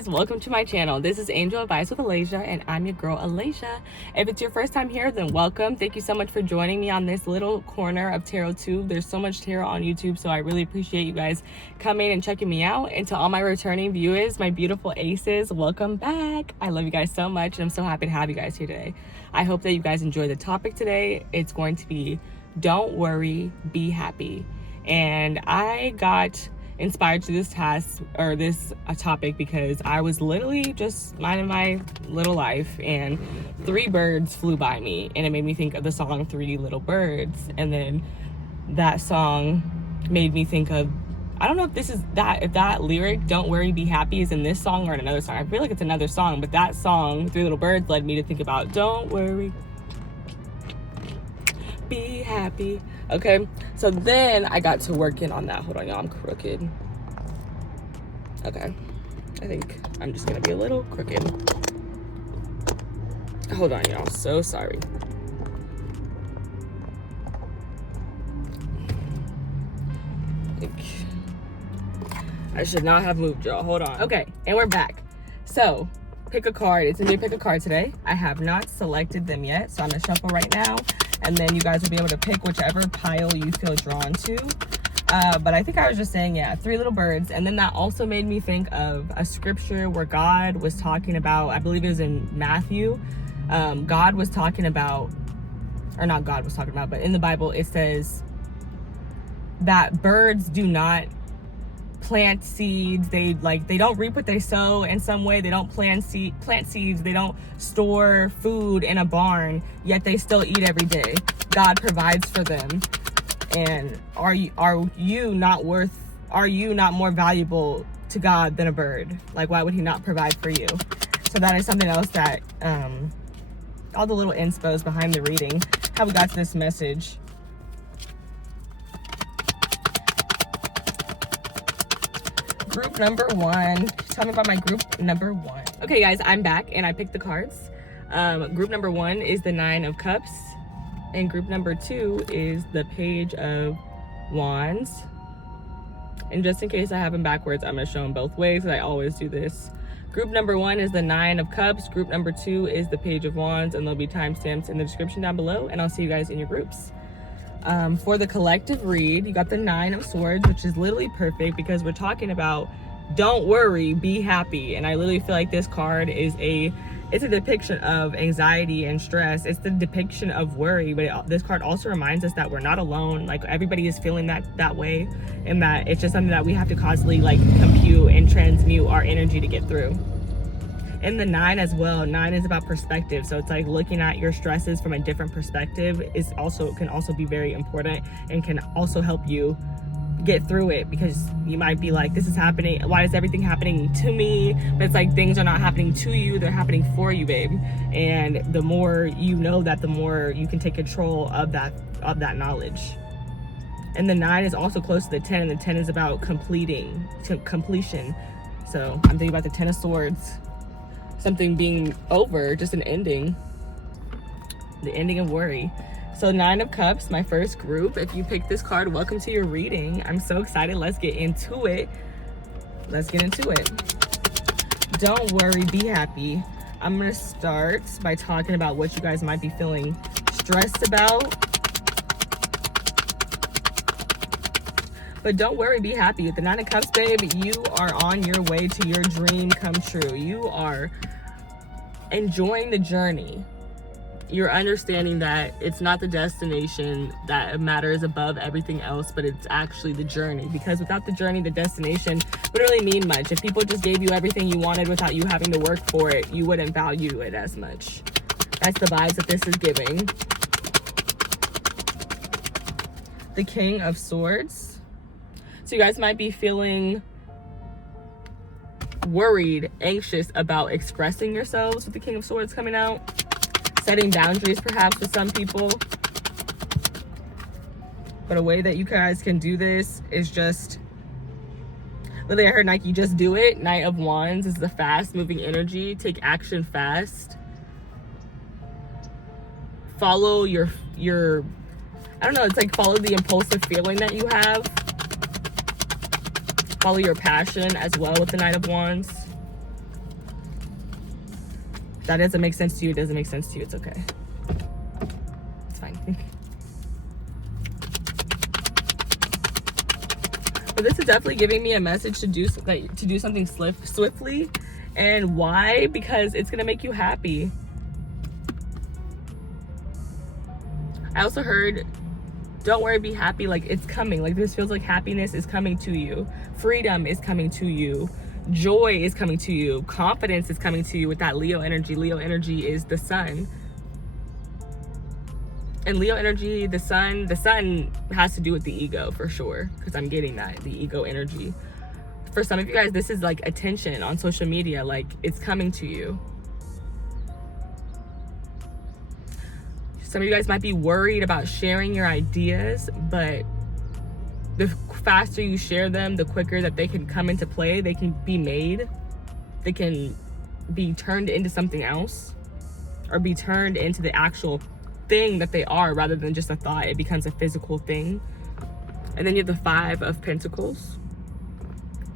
guys, welcome to my channel. This is Angel Advice with Aleijalewis, and I'm your girl Aleijalewis. If it's your first time here, then welcome. Thank you so much for joining me on this little corner of tarot tube. There's so much tarot on YouTube, so I really appreciate you guys coming and checking me out. And to all my returning viewers, my beautiful aces, welcome back. I love you guys so much, and I'm so happy to have you guys here today. I hope that you guys enjoy the topic today. It's going to be don't worry, be happy. And I got inspired to this task or this topic because I was literally just minding my little life and 3 birds flew by me, and it made me think of the song 3 Little Birds. And then that song made me think of, I don't know if this is that, if that lyric don't worry be happy is in this song or in another song. I feel like it's another song, but that song 3 Little Birds led me to think about don't worry be happy. Okay, so then I got to working on that. Hold on, y'all, I'm crooked. Okay, I think I'm just gonna be a little crooked. Hold on, y'all, so sorry. I should not have moved, y'all. Hold on. Okay, and we're back. So, pick a card. It's gonna be pick a card today. I have not selected them yet, so I'm gonna shuffle right now. And then you guys will be able to pick whichever pile you feel drawn to. But I think I was just saying, yeah, 3 little birds. And then that also made me think of a scripture where God was talking about, I believe it was in Matthew. God was talking about, or not God was talking about, but in the Bible it says that birds do not plant seeds. They don't reap what they sow in some way. They don't plant seeds. They don't store food in a barn, yet they still eat every day. God provides for them. And are you not more valuable to God than a bird? Like, why would he not provide for you? So that is something else that all the little inspos behind the reading, how we got to this message. Group number 1. Tell me about my group number 1. Okay, guys, I'm back and I picked the cards. Group number 1 is the 9 of Cups, and group number 2 is the Page of Wands. And just in case I have them backwards, I'm gonna show them both ways, because I always do this. Group number 1 is the 9 of Cups. Group number 2 is the Page of Wands, and there'll be timestamps in the description down below, and I'll see you guys in your groups. For the collective read, you got the 9 of Swords, which is literally perfect because we're talking about don't worry, be happy. And I literally feel like this card is it's a depiction of anxiety and stress. It's the depiction of worry, but this card also reminds us that we're not alone. Like, everybody is feeling that way, and that it's just something that we have to constantly like compute and transmute our energy to get through. And the 9 as well, 9 is about perspective. So it's like looking at your stresses from a different perspective can also be very important, and can also help you get through it, because you might be like, this is happening, why is everything happening to me? But it's like, things are not happening to you, they're happening for you, babe. And the more you know that, the more you can take control of that knowledge. And the 9 is also close to the 10, and the 10 is about completion. So I'm thinking about the 10 of Swords, something being over, just an ending, the ending of worry. So 9 of Cups, my first group. If you picked this card, welcome to your reading. I'm so excited. Let's get into it. Don't worry, be happy. I'm gonna start by talking about what you guys might be feeling stressed about. But don't worry, be happy. With the 9 of Cups, babe, you are on your way to your dream come true. You are enjoying the journey. You're understanding that it's not the destination that matters above everything else, but it's actually the journey. Because without the journey, the destination wouldn't really mean much. If people just gave you everything you wanted without you having to work for it, you wouldn't value it as much. That's the vibes that this is giving. The King of Swords. So you guys might be feeling worried, anxious about expressing yourselves with the King of Swords coming out. Setting boundaries perhaps with some people. But a way that you guys can do this is just, literally I heard Nike, just do it. Knight of Wands is the fast moving energy. Take action fast. Follow your I don't know, it's like follow the impulsive feeling that you have. Follow your passion as well with the Knight of Wands. If that doesn't make sense to you, it doesn't make sense to you. It's okay. It's fine. But this is definitely giving me a message to do something swiftly. And why? Because it's gonna make you happy. I also heard, don't worry, be happy. Like, it's coming. Like, this feels like happiness is coming to you. Freedom is coming to you. Joy is coming to you. Confidence is coming to you with that Leo energy. Leo energy is the sun. And Leo energy, the sun has to do with the ego for sure, because I'm getting that, the ego energy. For some of you guys, this is like attention on social media. Like, it's coming to you. Some of you guys might be worried about sharing your ideas, but the faster you share them, the quicker that they can come into play. They can be made. They can be turned into something else, or be turned into the actual thing that they are, rather than just a thought. It becomes a physical thing. And then you have the 5 of Pentacles,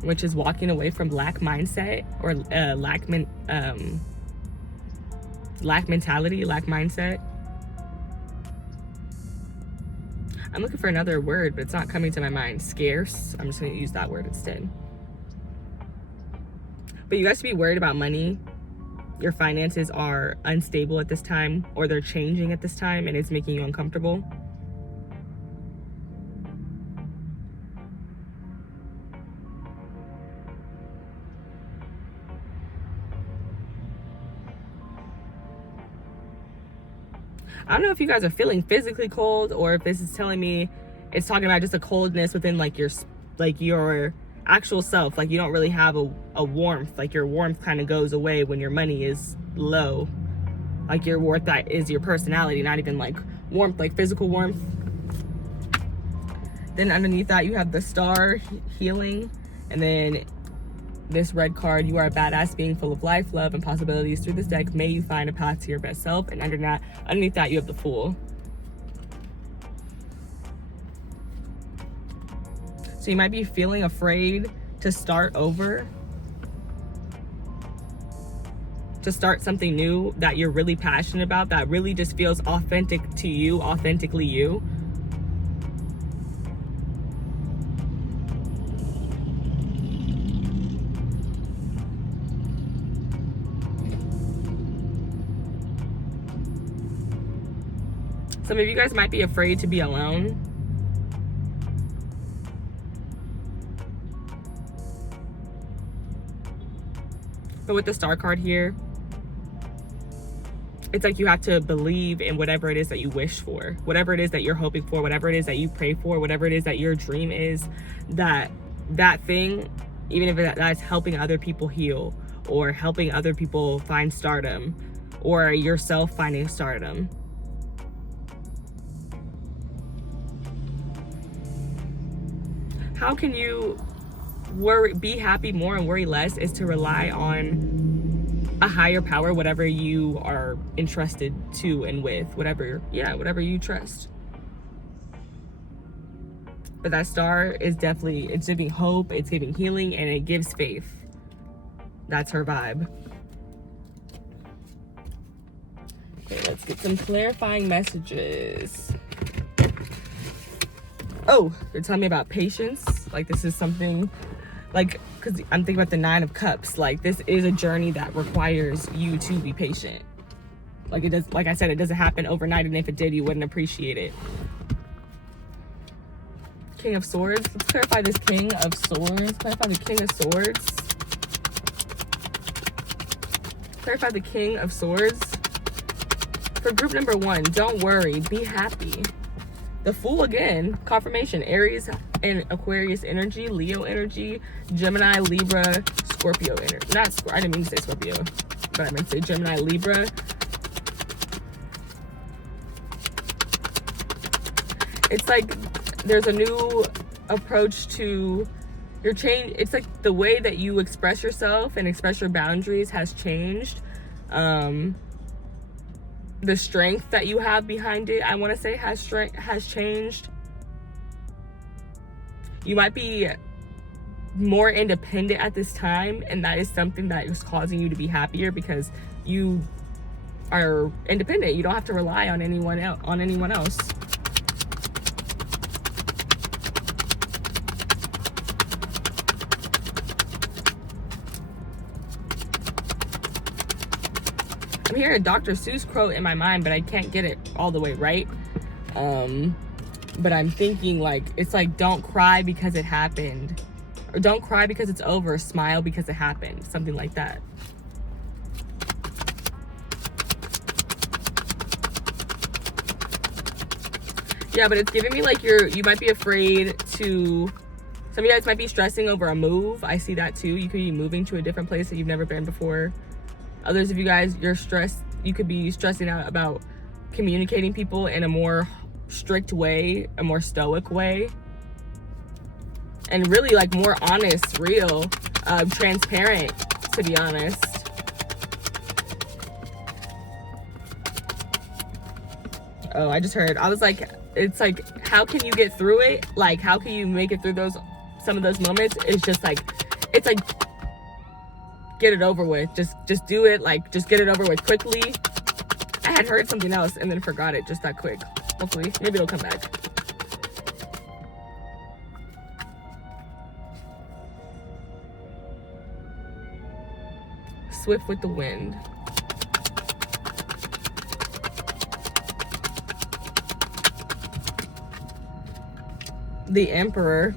which is walking away from lack mindset, or lack mentality, lack mindset. I'm looking for another word, but it's not coming to my mind. Scarce. I'm just going to use that word instead. But you guys should be worried about money. Your finances are unstable at this time, or they're changing at this time, and it's making you uncomfortable. I don't know if you guys are feeling physically cold, or if this is telling me it's talking about just a coldness within like your actual self. Like, you don't really have a warmth. Like, your warmth kind of goes away when your money is low. Like, your warmth, that is your personality, not even like warmth, like physical warmth. Then underneath that, you have the Star, healing, and then this red card, you are a badass being full of life, love, and possibilities. Through this deck, may you find a path to your best self. And underneath that, you have the Fool. So you might be feeling afraid to start over, to start something new that you're really passionate about, that really just feels authentic to you, authentically you. Some of you guys might be afraid to be alone. But with the Star card here, it's like you have to believe in whatever it is that you wish for, whatever it is that you're hoping for, whatever it is that you pray for, whatever it is that your dream is, that thing, even if that's helping other people heal, or helping other people find stardom, or yourself finding stardom. How can you be happy more and worry less? Is to rely on a higher power, whatever you are entrusted to and with, whatever you trust. But that Star is definitely, it's giving hope, it's giving healing, and it gives faith. That's her vibe. Okay, let's get some clarifying messages. Oh, they're telling me about patience. Like, this is something, like, because I'm thinking about the 9 of Cups. Like, this is a journey that requires you to be patient. Like, it does, like I said, it doesn't happen overnight, and if it did, you wouldn't appreciate it. King of Swords. Let's clarify this King of Swords. Clarify the King of Swords. Clarify the King of Swords. For group number 1, don't worry, be happy. The Fool again, confirmation, Aries and Aquarius energy, Leo energy, Gemini, Libra, Scorpio energy. I didn't mean to say Scorpio, but I meant to say Gemini, Libra. It's like there's a new approach to your change. It's like the way that you express yourself and express your boundaries has changed. The strength that you have behind it, I want to say, has changed. You might be more independent at this time, and that is something that is causing you to be happier, because you are independent. You don't have to rely on anyone else. I'm hearing a Dr. Seuss quote in my mind, but I can't get it all the way right. But I'm thinking like, it's like, don't cry because it happened, or don't cry because it's over, smile because it happened, something like that. Yeah, but it's giving me like you might be afraid to, some of you guys might be stressing over a move. I see that too. You could be moving to a different place that you've never been before. Others of you guys, you're stressed. You could be stressing out about communicating people in a more strict way, a more stoic way, and really like more honest, real, transparent, to be honest. Oh, I just heard, I was like, it's like, how can you get through it? Like, how can you make it through some of those moments? It's just like, it's like, get it over with. Just do it. Like, just get it over with quickly. I had heard something else and then forgot it just that quick. Hopefully, maybe it'll come back. Swift with the wind. The Emperor.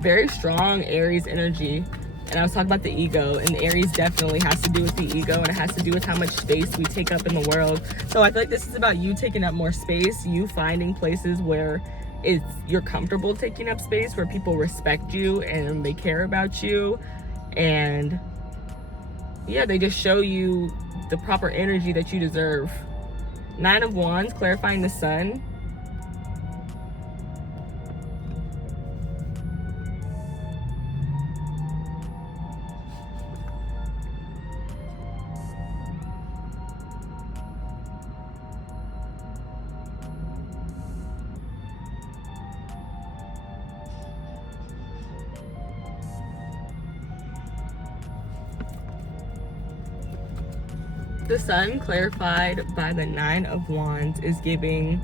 Very strong Aries energy. And I was talking about the ego, and Aries definitely has to do with the ego, and it has to do with how much space we take up in the world. So I feel like this is about you taking up more space, you finding places where you're comfortable taking up space, where people respect you and they care about you, and yeah, they just show you the proper energy that you deserve. 9 of Wands, clarifying the sun. The sun, clarified by the 9 of Wands, is giving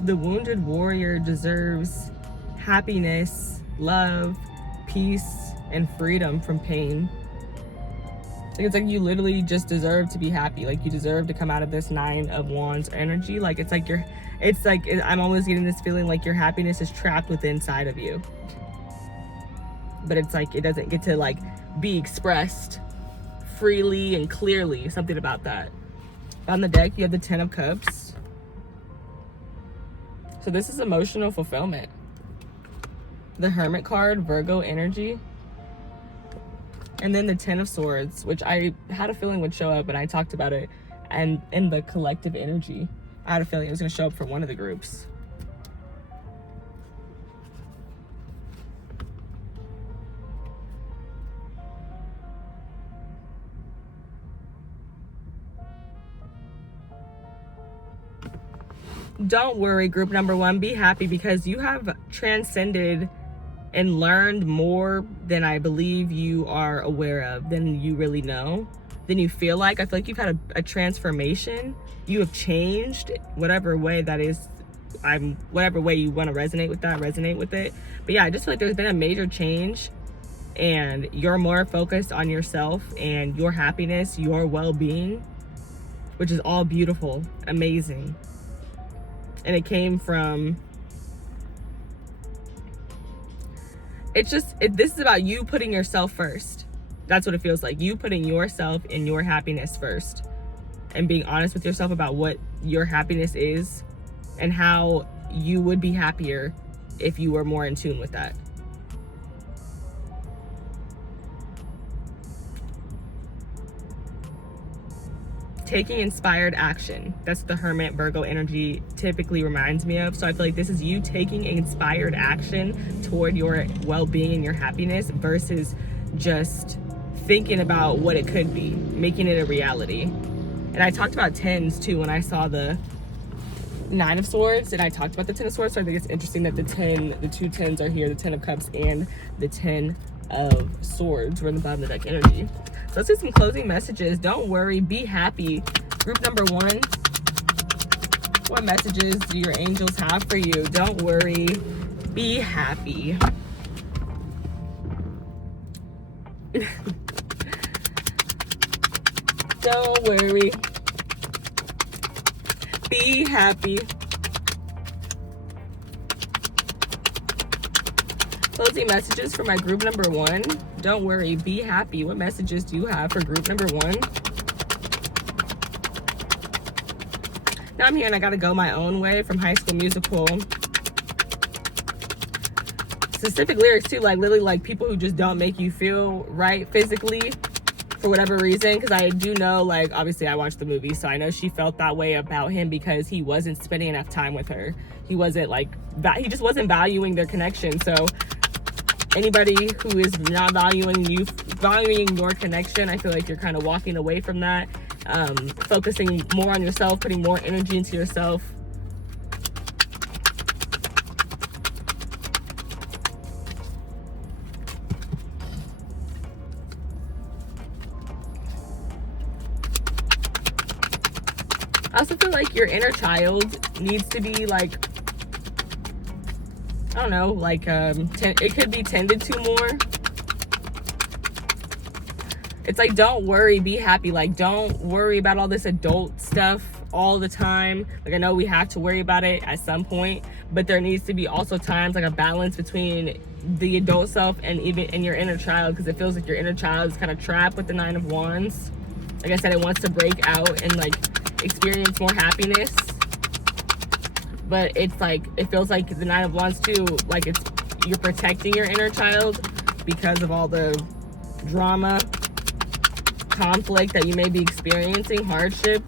the wounded warrior deserves happiness, love, peace, and freedom from pain. It's like you literally just deserve to be happy. Like, you deserve to come out of this 9 of Wands energy. Like, it's like I'm always getting this feeling like your happiness is trapped within inside of you. But it's like, it doesn't get to like be expressed freely and clearly. Something about that. On the deck, you have the 10 of Cups. So this is emotional fulfillment. The Hermit card, Virgo energy. And then the 10 of Swords, which I had a feeling would show up, and I talked about it. And in the collective energy, I had a feeling it was going to show up for one of the groups. Don't worry, group number 1, be happy, because you have transcended and learned more than I believe you are aware of, than you really know, than you feel like. I feel like you've had a transformation. You have changed, whatever way that is. Whatever way you want to resonate with that, resonate with it. But yeah, I just feel like there's been a major change, and you're more focused on yourself and your happiness, your well-being, which is all beautiful, amazing. And it came from, this is about you putting yourself first. That's what it feels like. You putting yourself and your happiness first, and being honest with yourself about what your happiness is and how you would be happier if you were more in tune with that. Taking inspired action. That's the Hermit Virgo energy typically reminds me of. So I feel like this is you taking inspired action toward your well-being and your happiness, versus just thinking about what it could be, making it a reality. And I talked about 10s too when I saw the 9 of Swords, and I talked about the 10 of Swords. So I think it's interesting that the two 10s are here, the 10 of Cups and the 10 of Swords. We're in the bottom of the deck energy. So let's do some closing messages. Don't worry, be happy. Group number 1, what messages do your angels have for you? Don't worry, be happy. Don't worry, be happy. Closing messages for my group number 1. Don't worry, be happy. What messages do you have for group number 1? Now I'm here and I gotta go my own way from High School Musical. Specific lyrics too, like literally like people who just don't make you feel right physically for whatever reason. Because I do know, like, obviously I watched the movie, so I know she felt that way about him because he wasn't spending enough time with her. He wasn't like that. He just wasn't valuing their connection. So anybody who is not valuing your connection, I feel like you're kind of walking away from that. Focusing more on yourself, putting more energy into yourself. I also feel like your inner child needs to be like, I don't know, like it could be tended to more. It's like, don't worry, be happy. Like, don't worry about all this adult stuff all the time. Like, I know we have to worry about it at some point, but there needs to be also times, like a balance between the adult self and even in your inner child, because it feels like your inner child is kind of trapped with the 9 of Wands. Like I said, it wants to break out and like experience more happiness. But it's like, it feels like the 9 of Wands too, like you're protecting your inner child because of all the drama, conflict that you may be experiencing, hardship.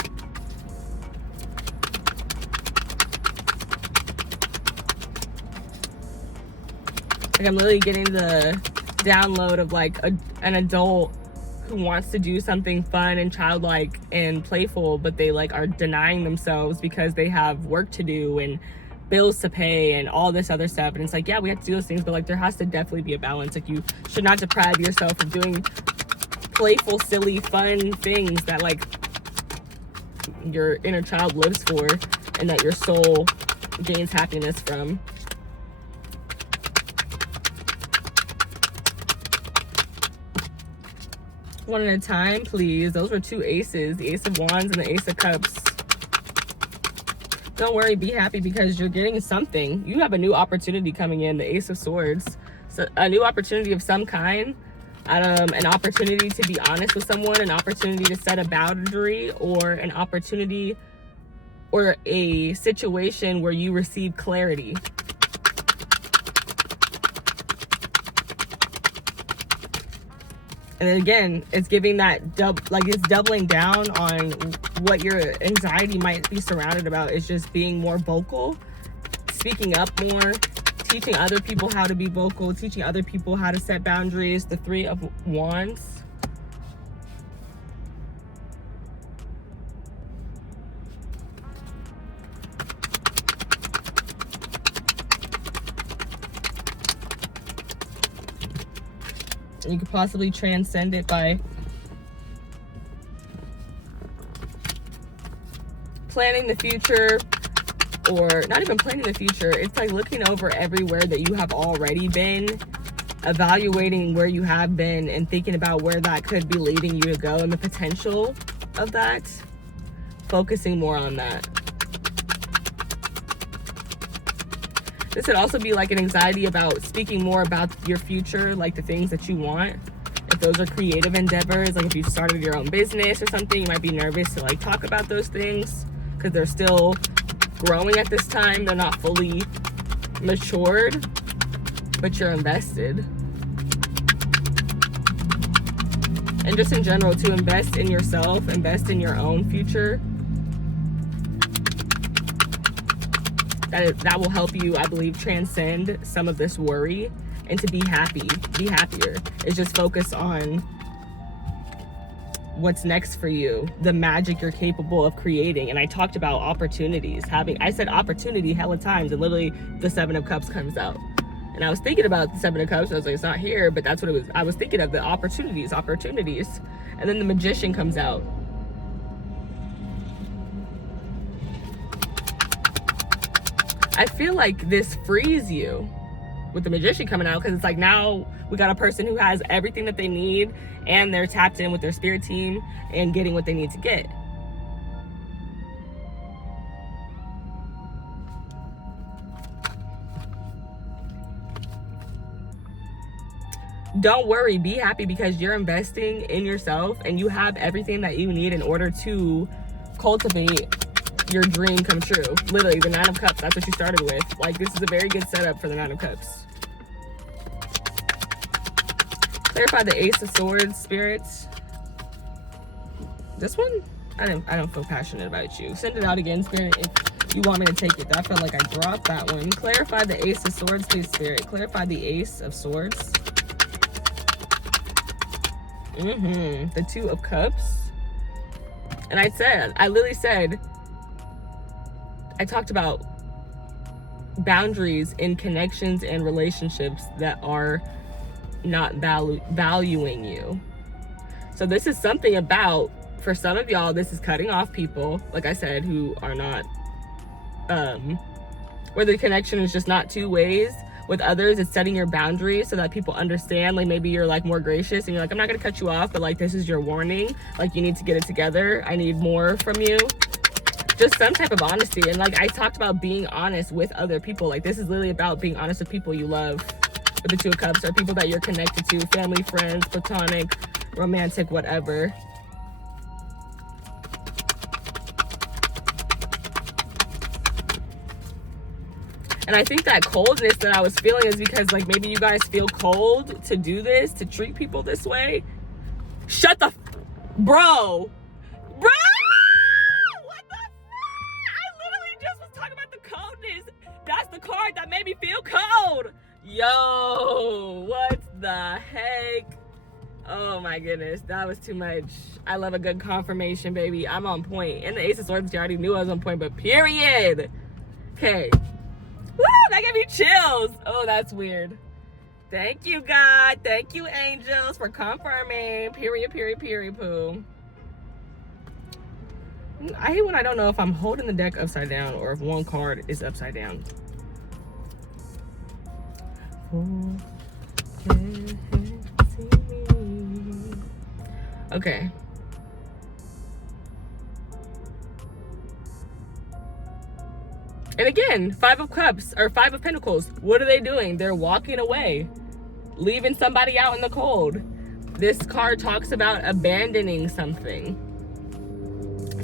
Like, I'm literally getting the download of like an adult who wants to do something fun and childlike and playful, but they like are denying themselves because they have work to do and bills to pay and all this other stuff. And it's like, yeah, we have to do those things, but like there has to definitely be a balance. Like, you should not deprive yourself of doing playful, silly, fun things that like your inner child lives for and that your soul gains happiness from. One at a time, please. Those were 2 aces, the Ace of Wands and the Ace of Cups. Don't worry, be happy, because you're getting something. You have a new opportunity coming in, the Ace of Swords. So a new opportunity of some kind. An opportunity to be honest with someone, an opportunity to set a boundary, or an opportunity or a situation where you receive clarity. And then again, it's giving that it's doubling down on what your anxiety might be surrounded about. It's just being more vocal, speaking up more, teaching other people how to be vocal, teaching other people how to set boundaries. The 3 of Wands. And you could possibly transcend it by planning the future, or not even planning the future. It's like looking over everywhere that you have already been, evaluating where you have been, and thinking about where that could be leading you to go and the potential of that. Focusing more on that. This could also be like an anxiety about speaking more about your future, like the things that you want. If those are creative endeavors, like if you started your own business or something, you might be nervous to like talk about those things because they're still growing at this time. They're not fully matured, but you're invested. And just in general, to invest in yourself, invest in your own future. That will help you, I believe, transcend some of this worry and to be happy, be happier. It's just focus on what's next for you, the magic you're capable of creating. And I talked about opportunities. I said opportunity hella times, and literally the 7 of Cups comes out. And I was thinking about the Seven of Cups. I was like, it's not here, but that's what it was. I was thinking of the opportunities. And then the Magician comes out. I feel like this frees you with the Magician coming out, because it's like now we got a person who has everything that they need and they're tapped in with their spirit team and getting what they need to get. Don't worry, be happy, because you're investing in yourself and you have everything that you need in order to cultivate your dream come true. Literally, the Nine of Cups, that's what you started with. Like, this is a very good setup for the Nine of Cups. Clarify the Ace of Swords, spirits. This one, I don't feel passionate about you. Send it out again, spirit, if you want me to take it. I felt like I dropped that one. Clarify the Ace of Swords, please, spirit. Clarify the Ace of Swords. The Two of Cups. And I literally said, I talked about boundaries in connections and relationships that are not valuing you. So this is something about, for some of y'all, this is cutting off people, like I said, who are not, where the connection is just not two ways. With others, it's setting your boundaries so that people understand. Like, maybe you're like more gracious and you're like, I'm not gonna cut you off, but like, this is your warning. Like, you need to get it together. I need more from you. Just some type of honesty. And like, I talked about being honest with other people. Like, this is literally about being honest with people you love. With the Two of Cups, or people that you're connected to, family, friends, platonic, romantic, whatever. And I think that coldness that I was feeling is because, like, maybe you guys feel cold to do this, to treat people this way. Shut the bro. What the I literally just was talking about the coldness. That's the card that made me feel cold. Yo, what the heck? Oh my goodness, that was too much. I love a good confirmation, baby. I'm on point. And the Ace of Swords, you already knew I was on point, but period. Okay. Woo, that gave me chills. Oh, that's weird. Thank you, God. Thank you, angels, for confirming. Period, period, period, poo. I hate when I don't know if I'm holding the deck upside down or if one card is upside down. Okay. And again, Five of Cups or Five of Pentacles. What are they doing? They're walking away, leaving somebody out in the cold. This card talks about abandoning something.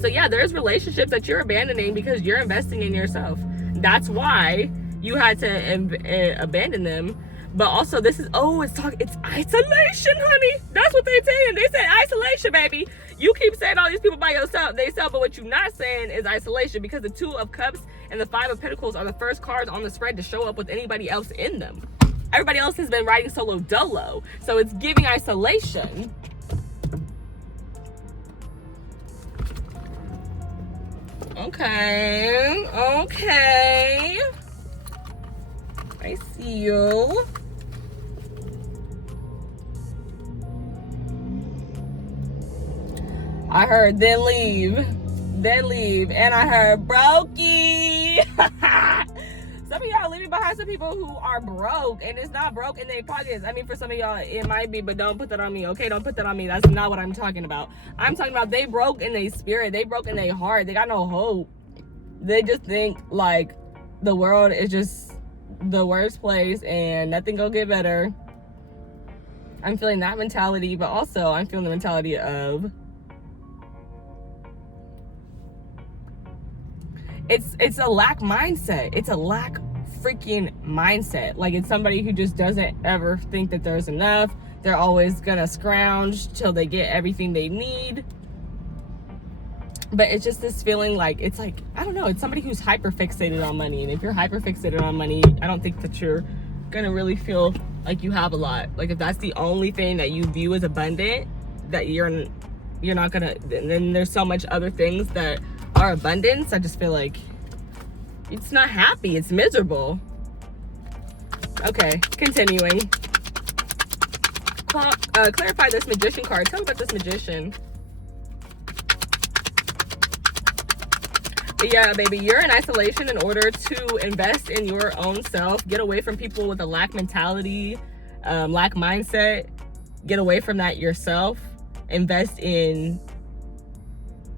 So yeah, there's relationships that you're abandoning because you're investing in yourself. That's why you had to abandon them. But also, this is, it's isolation, honey. That's what they're saying. They said isolation, baby. You keep saying all these people by yourself, but what you're not saying is isolation, because the Two of Cups and the Five of Pentacles are the first cards on the spread to show up with anybody else in them. Everybody else has been riding solo dolo. So it's giving isolation. Okay. I see you. I heard then leave, and I heard brokey. Some of y'all are leaving behind some people who are broke, and it's not broke in their pockets. I mean, for some of y'all, it might be, but don't put that on me, okay? Don't put that on me. That's not what I'm talking about. I'm talking about they broke in their spirit. They broke in their heart. They got no hope. They just think, like, the world is just the worst place, and nothing gonna get better. I'm feeling that mentality, but also I'm feeling the mentality of it's a lack mindset. It's a lack freaking mindset. Like, it's somebody who just doesn't ever think that there's enough. They're always gonna scrounge till they get everything they need. But it's just this feeling like, it's like, I don't know, it's somebody who's hyper fixated on money. And if you're hyper fixated on money, I don't think that you're gonna really feel like you have a lot. Like, if that's the only thing that you view as abundant, that you're not gonna, and then there's so much other things that are abundance. I just feel like it's not happy, it's miserable. Okay, continuing. Clarify this magician card. Tell me about this magician. But yeah, baby, you're in isolation in order to invest in your own self. Get away from people with a lack mentality, lack mindset. Get away from that yourself. Invest in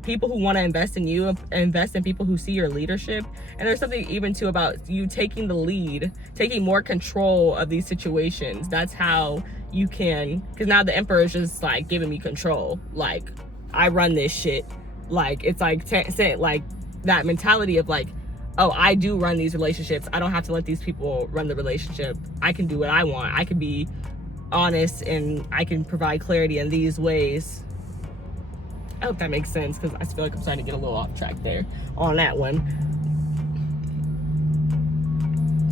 people who want to invest in you. Invest in people who see your leadership. And there's something even too about you taking the lead, taking more control of these situations. That's how you can, because now the emperor is just like giving me control. Like, I run this shit. Like, it's like like that mentality of like, oh, I do run these relationships. I don't have to let these people run the relationship. I can do what I want. I can be honest and I can provide clarity in these ways. I hope that makes sense, because I feel like I'm starting to get a little off track there on that one.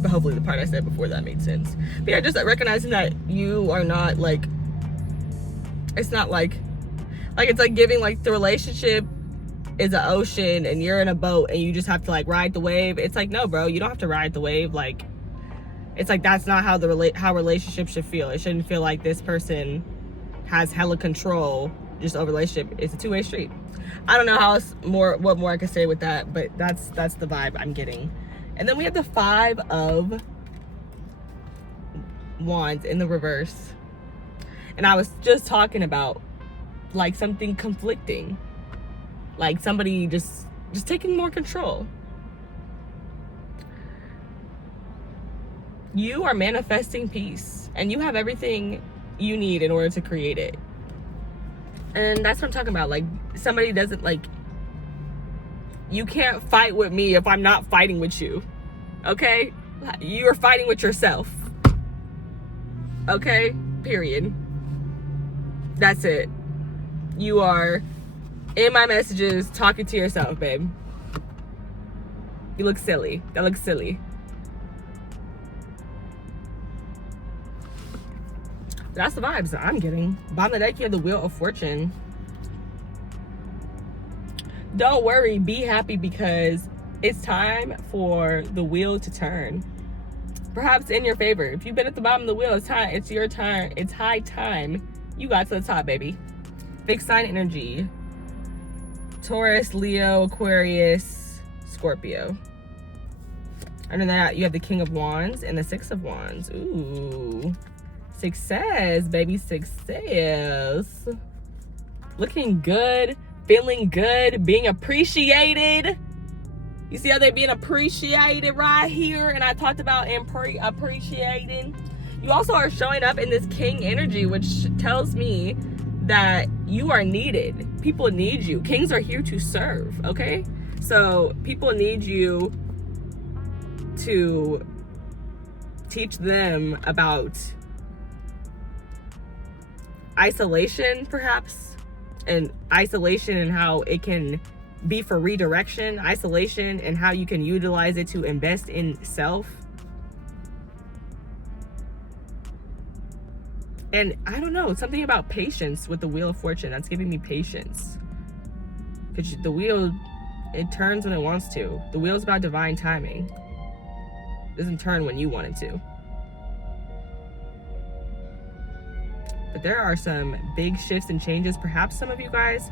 But hopefully the part I said before that made sense. But yeah, just recognizing that you are not like, it's not like it's like giving like the relationship is an ocean and you're in a boat and you just have to like ride the wave. It's like, no, bro, you don't have to ride the wave. Like, it's like, that's not how how relationships should feel. It shouldn't feel like this person has hella control just over relationship. It's a two-way street. I don't know what more I could say with that, but that's the vibe I'm getting. And then we have the 5 of Wands in the reverse. And I was just talking about like something conflicting, like somebody just taking more control. You are manifesting peace, and you have everything you need in order to create it. And that's what I'm talking about. Like, somebody doesn't, like, you can't fight with me if I'm not fighting with you. Okay? You're fighting with yourself. Okay? Period. That's it. You are in my messages talking to yourself, babe. You look silly. That looks silly. That's the vibes that I'm getting. Bottom of the deck, you have the Wheel of Fortune. Don't worry, be happy, because it's time for the wheel to turn. Perhaps in your favor. If you've been at the bottom of the wheel, it's your turn. It's high time you got to the top, baby. Fixed sign energy. Taurus, Leo, Aquarius, Scorpio. Under that, you have the King of Wands and the 6 of Wands. Ooh. Success, baby, success. Looking good, feeling good, being appreciated. You see how they're being appreciated right here? And I talked about appreciating. You also are showing up in this King energy, which tells me that you are needed. People need you. Kings are here to serve, okay? So people need you to teach them about isolation, perhaps, and isolation and how it can be for redirection, isolation and how you can utilize it to invest in self. And I don't know, something about patience with the Wheel of Fortune that's giving me patience, because the wheel, it turns when it wants to. The wheel's about divine timing. It doesn't turn when you want it to. But there are some big shifts and changes. Perhaps some of you guys,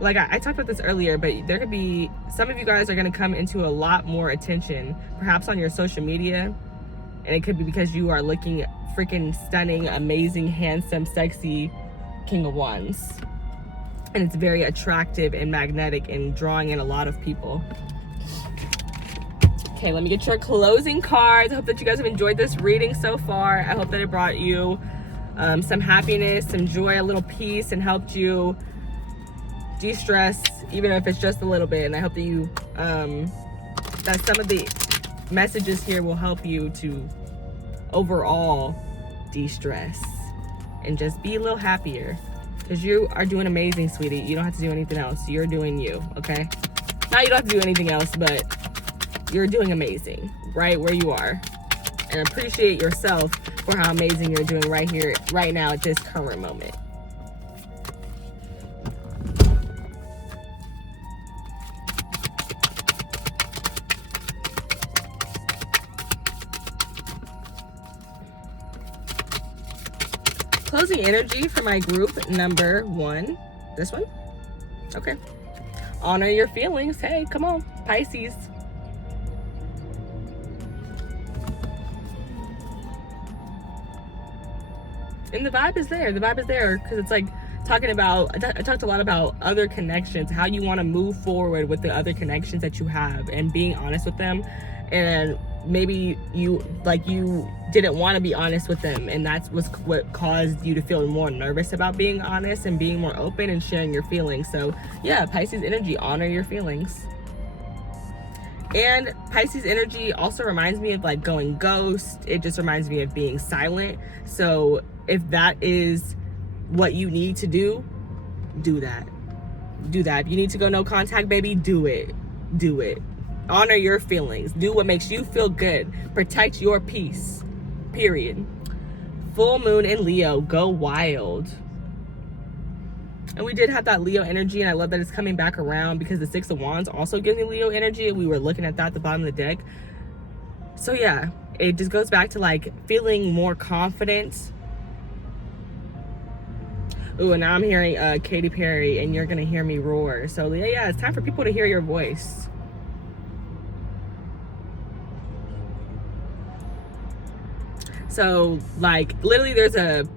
like I talked about this earlier, but there could be, some of you guys are going to come into a lot more attention, perhaps on your social media. And it could be because you are looking freaking stunning, amazing, handsome, sexy King of Wands. And it's very attractive and magnetic and drawing in a lot of people. Okay, let me get your closing cards. I hope that you guys have enjoyed this reading so far. I hope that it brought you some happiness, some joy, a little peace, and helped you de-stress, even if it's just a little bit. And I hope that you, that some of the messages here will help you to overall de-stress and just be a little happier, because you are doing amazing, sweetie. You don't have to do anything else. You're doing you, okay? Now you don't have to do anything else, but you're doing amazing right where you are. And appreciate yourself for how amazing you're doing right here, right now, at this current moment. Closing energy for my group number 1. This one? Okay. Honor your feelings. Hey, come on, Pisces. And the vibe is there. The vibe is there because it's like talking about, I talked a lot about other connections, how you want to move forward with the other connections that you have and being honest with them. And maybe you didn't want to be honest with them, and that's what caused you to feel more nervous about being honest and being more open and sharing your feelings. So yeah, Pisces energy, honor your feelings. And Pisces energy also reminds me of like going ghost. It just reminds me of being silent. So if that is what you need to do, do that. If you need to go no contact, baby, do it. Honor your feelings. Do what makes you feel good. Protect your peace. Period. Full moon in Leo. Go wild. And we did have that Leo energy, and I love that it's coming back around because the 6 of Wands also gives me Leo energy. We were looking at that at the bottom of the deck. So yeah, it just goes back to like feeling more confident. Ooh, and now I'm hearing Katy Perry, and you're gonna hear me roar. So yeah, it's time for people to hear your voice. So like literally there's a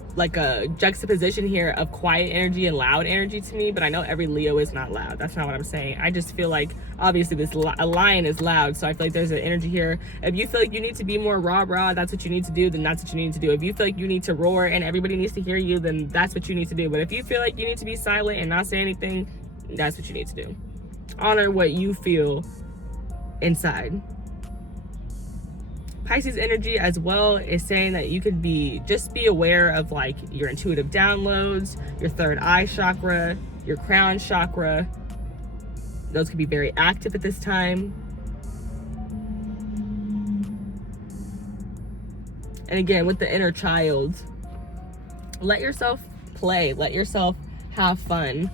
juxtaposition here of quiet energy and loud energy to me, but I know every Leo is not loud. That's not what I'm saying. I just feel like obviously a lion is loud, so I feel like there's an energy here. If you feel like you need to be more rah, that's what you need to do, then that's what you need to do. If you feel like you need to roar and everybody needs to hear you, then that's what you need to do. But if you feel like you need to be silent and not say anything, that's what you need to do. Honor what you feel inside. Pisces energy as well is saying that you could just be aware of like your intuitive downloads, your third eye chakra, your crown chakra. Those could be very active at this time. And again, with the inner child, let yourself play, let yourself have fun.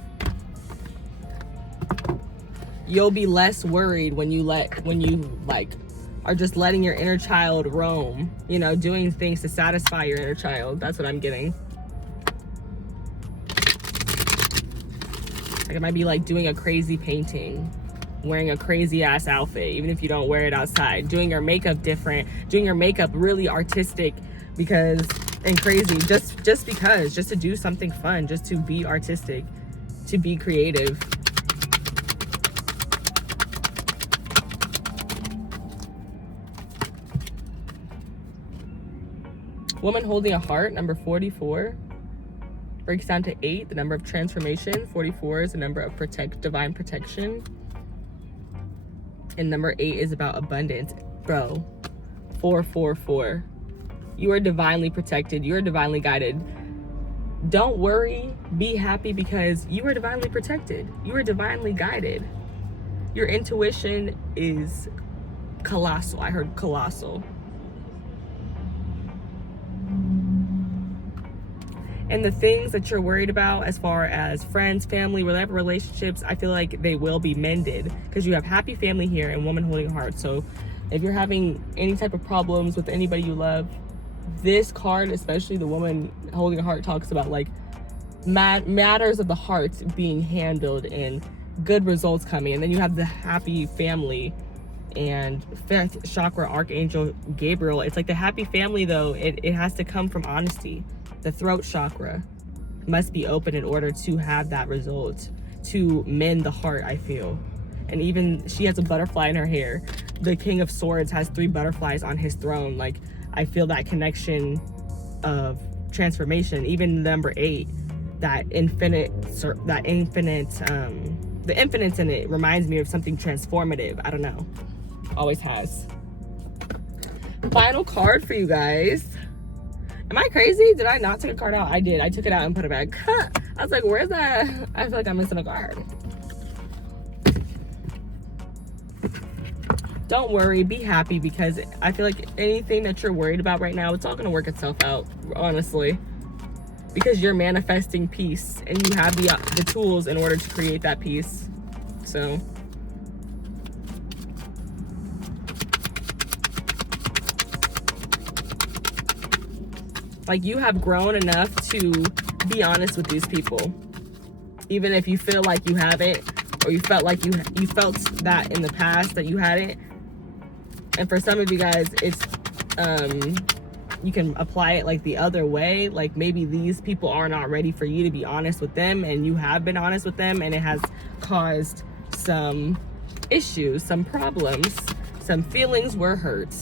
You'll be less worried when you are just letting your inner child roam, doing things to satisfy your inner child. That's what I'm getting. Like it might be like doing a crazy painting, wearing a crazy ass outfit, even if you don't wear it outside, doing your makeup different, doing your makeup really artistic and crazy, just to do something fun, just to be artistic, to be creative. Woman holding a heart, number 44, breaks down to 8, the number of transformation. 44 is the number of divine protection. And number 8 is about abundance. Bro, 444. You are divinely protected. You are divinely guided. Don't worry, be happy because you are divinely protected. You are divinely guided. Your intuition is colossal. I heard colossal. And the things that you're worried about as far as friends, family, whatever relationships, I feel like they will be mended because you have happy family here and woman holding a heart. So if you're having any type of problems with anybody you love, this card, especially the woman holding a heart, talks about like matters of the heart being handled and good results coming. And then you have the happy family and 5th chakra, Archangel Gabriel. It's like the happy family though, it has to come from honesty. The throat chakra must be open in order to have that result, to mend the heart, I feel. And even she has a butterfly in her hair. The King of Swords has 3 butterflies on his throne. Like, I feel that connection of transformation. Even number 8, the infinite in it reminds me of something transformative. I don't know. Always has. Final card for you guys. Am I crazy? Did I not take a card out? I did. I took it out and put it back. I was like, where's that? I feel like I'm missing a card. Don't worry. Be happy because I feel like anything that you're worried about right now, it's all going to work itself out, honestly. Because you're manifesting peace and you have the tools in order to create that peace. So... Like, you have grown enough to be honest with these people. Even if you feel like you haven't, or you felt like you felt that in the past that you hadn't. And for some of you guys, it's you can apply it like the other way. Like, maybe these people are not ready for you to be honest with them, and you have been honest with them, and it has caused some issues, some problems, some feelings were hurt.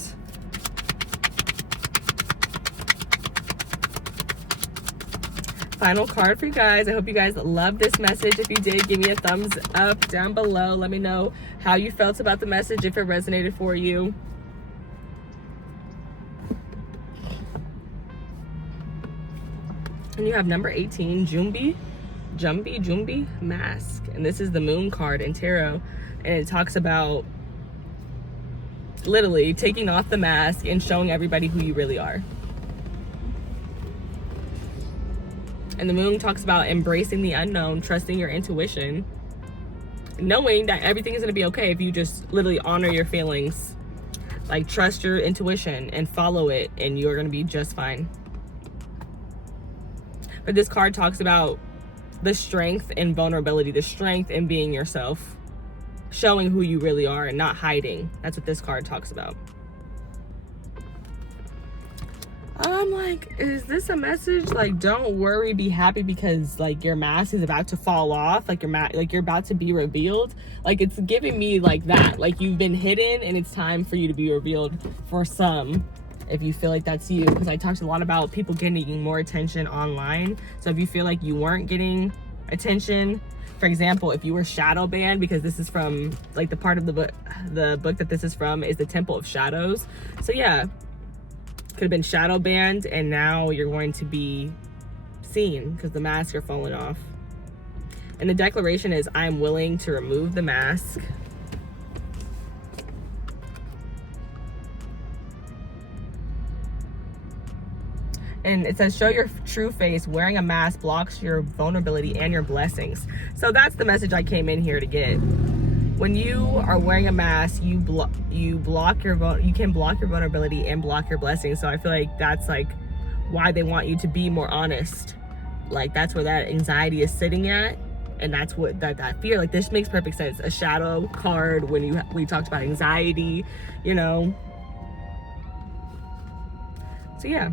Final card for you guys. I hope you guys love this message. If you did, give me a thumbs up down below. Let me know how you felt about the message, if it resonated for you. And you have number 18, Jumbi, Mask. And this is the Moon card in Tarot. And it talks about literally taking off the mask and showing everybody who you really are. And the Moon talks about embracing the unknown, trusting your intuition, knowing that everything is going to be okay if you just literally honor your feelings. Like, trust your intuition and follow it, and you're going to be just fine. But this card talks about the strength and vulnerability, the strength in being yourself, showing who you really are and not hiding. That's what this card talks about. I'm like, is this a message? Like, don't worry, be happy, because like your mask is about to fall off. Like, you're about to be revealed. Like, it's giving me like that. Like, you've been hidden and it's time for you to be revealed for some. If you feel like that's you, because I talked a lot about people getting more attention online. So if you feel like you weren't getting attention, for example, if you were shadow banned, because this is from like the part of the book that this is from is the Temple of Shadows. So yeah, could have been shadow banned, and now you're going to be seen because the masks are falling off. And the declaration is, I'm willing to remove the mask. And it says, show your true face. Wearing a mask blocks your vulnerability and your blessings. So that's the message I came in here to get. When you are wearing a mask, you can block your vulnerability and block your blessings. So I feel like that's like why they want you to be more honest. Like, that's where that anxiety is sitting at, and that's what that fear. Like, this makes perfect sense. A shadow card when we talked about anxiety, you know. So yeah.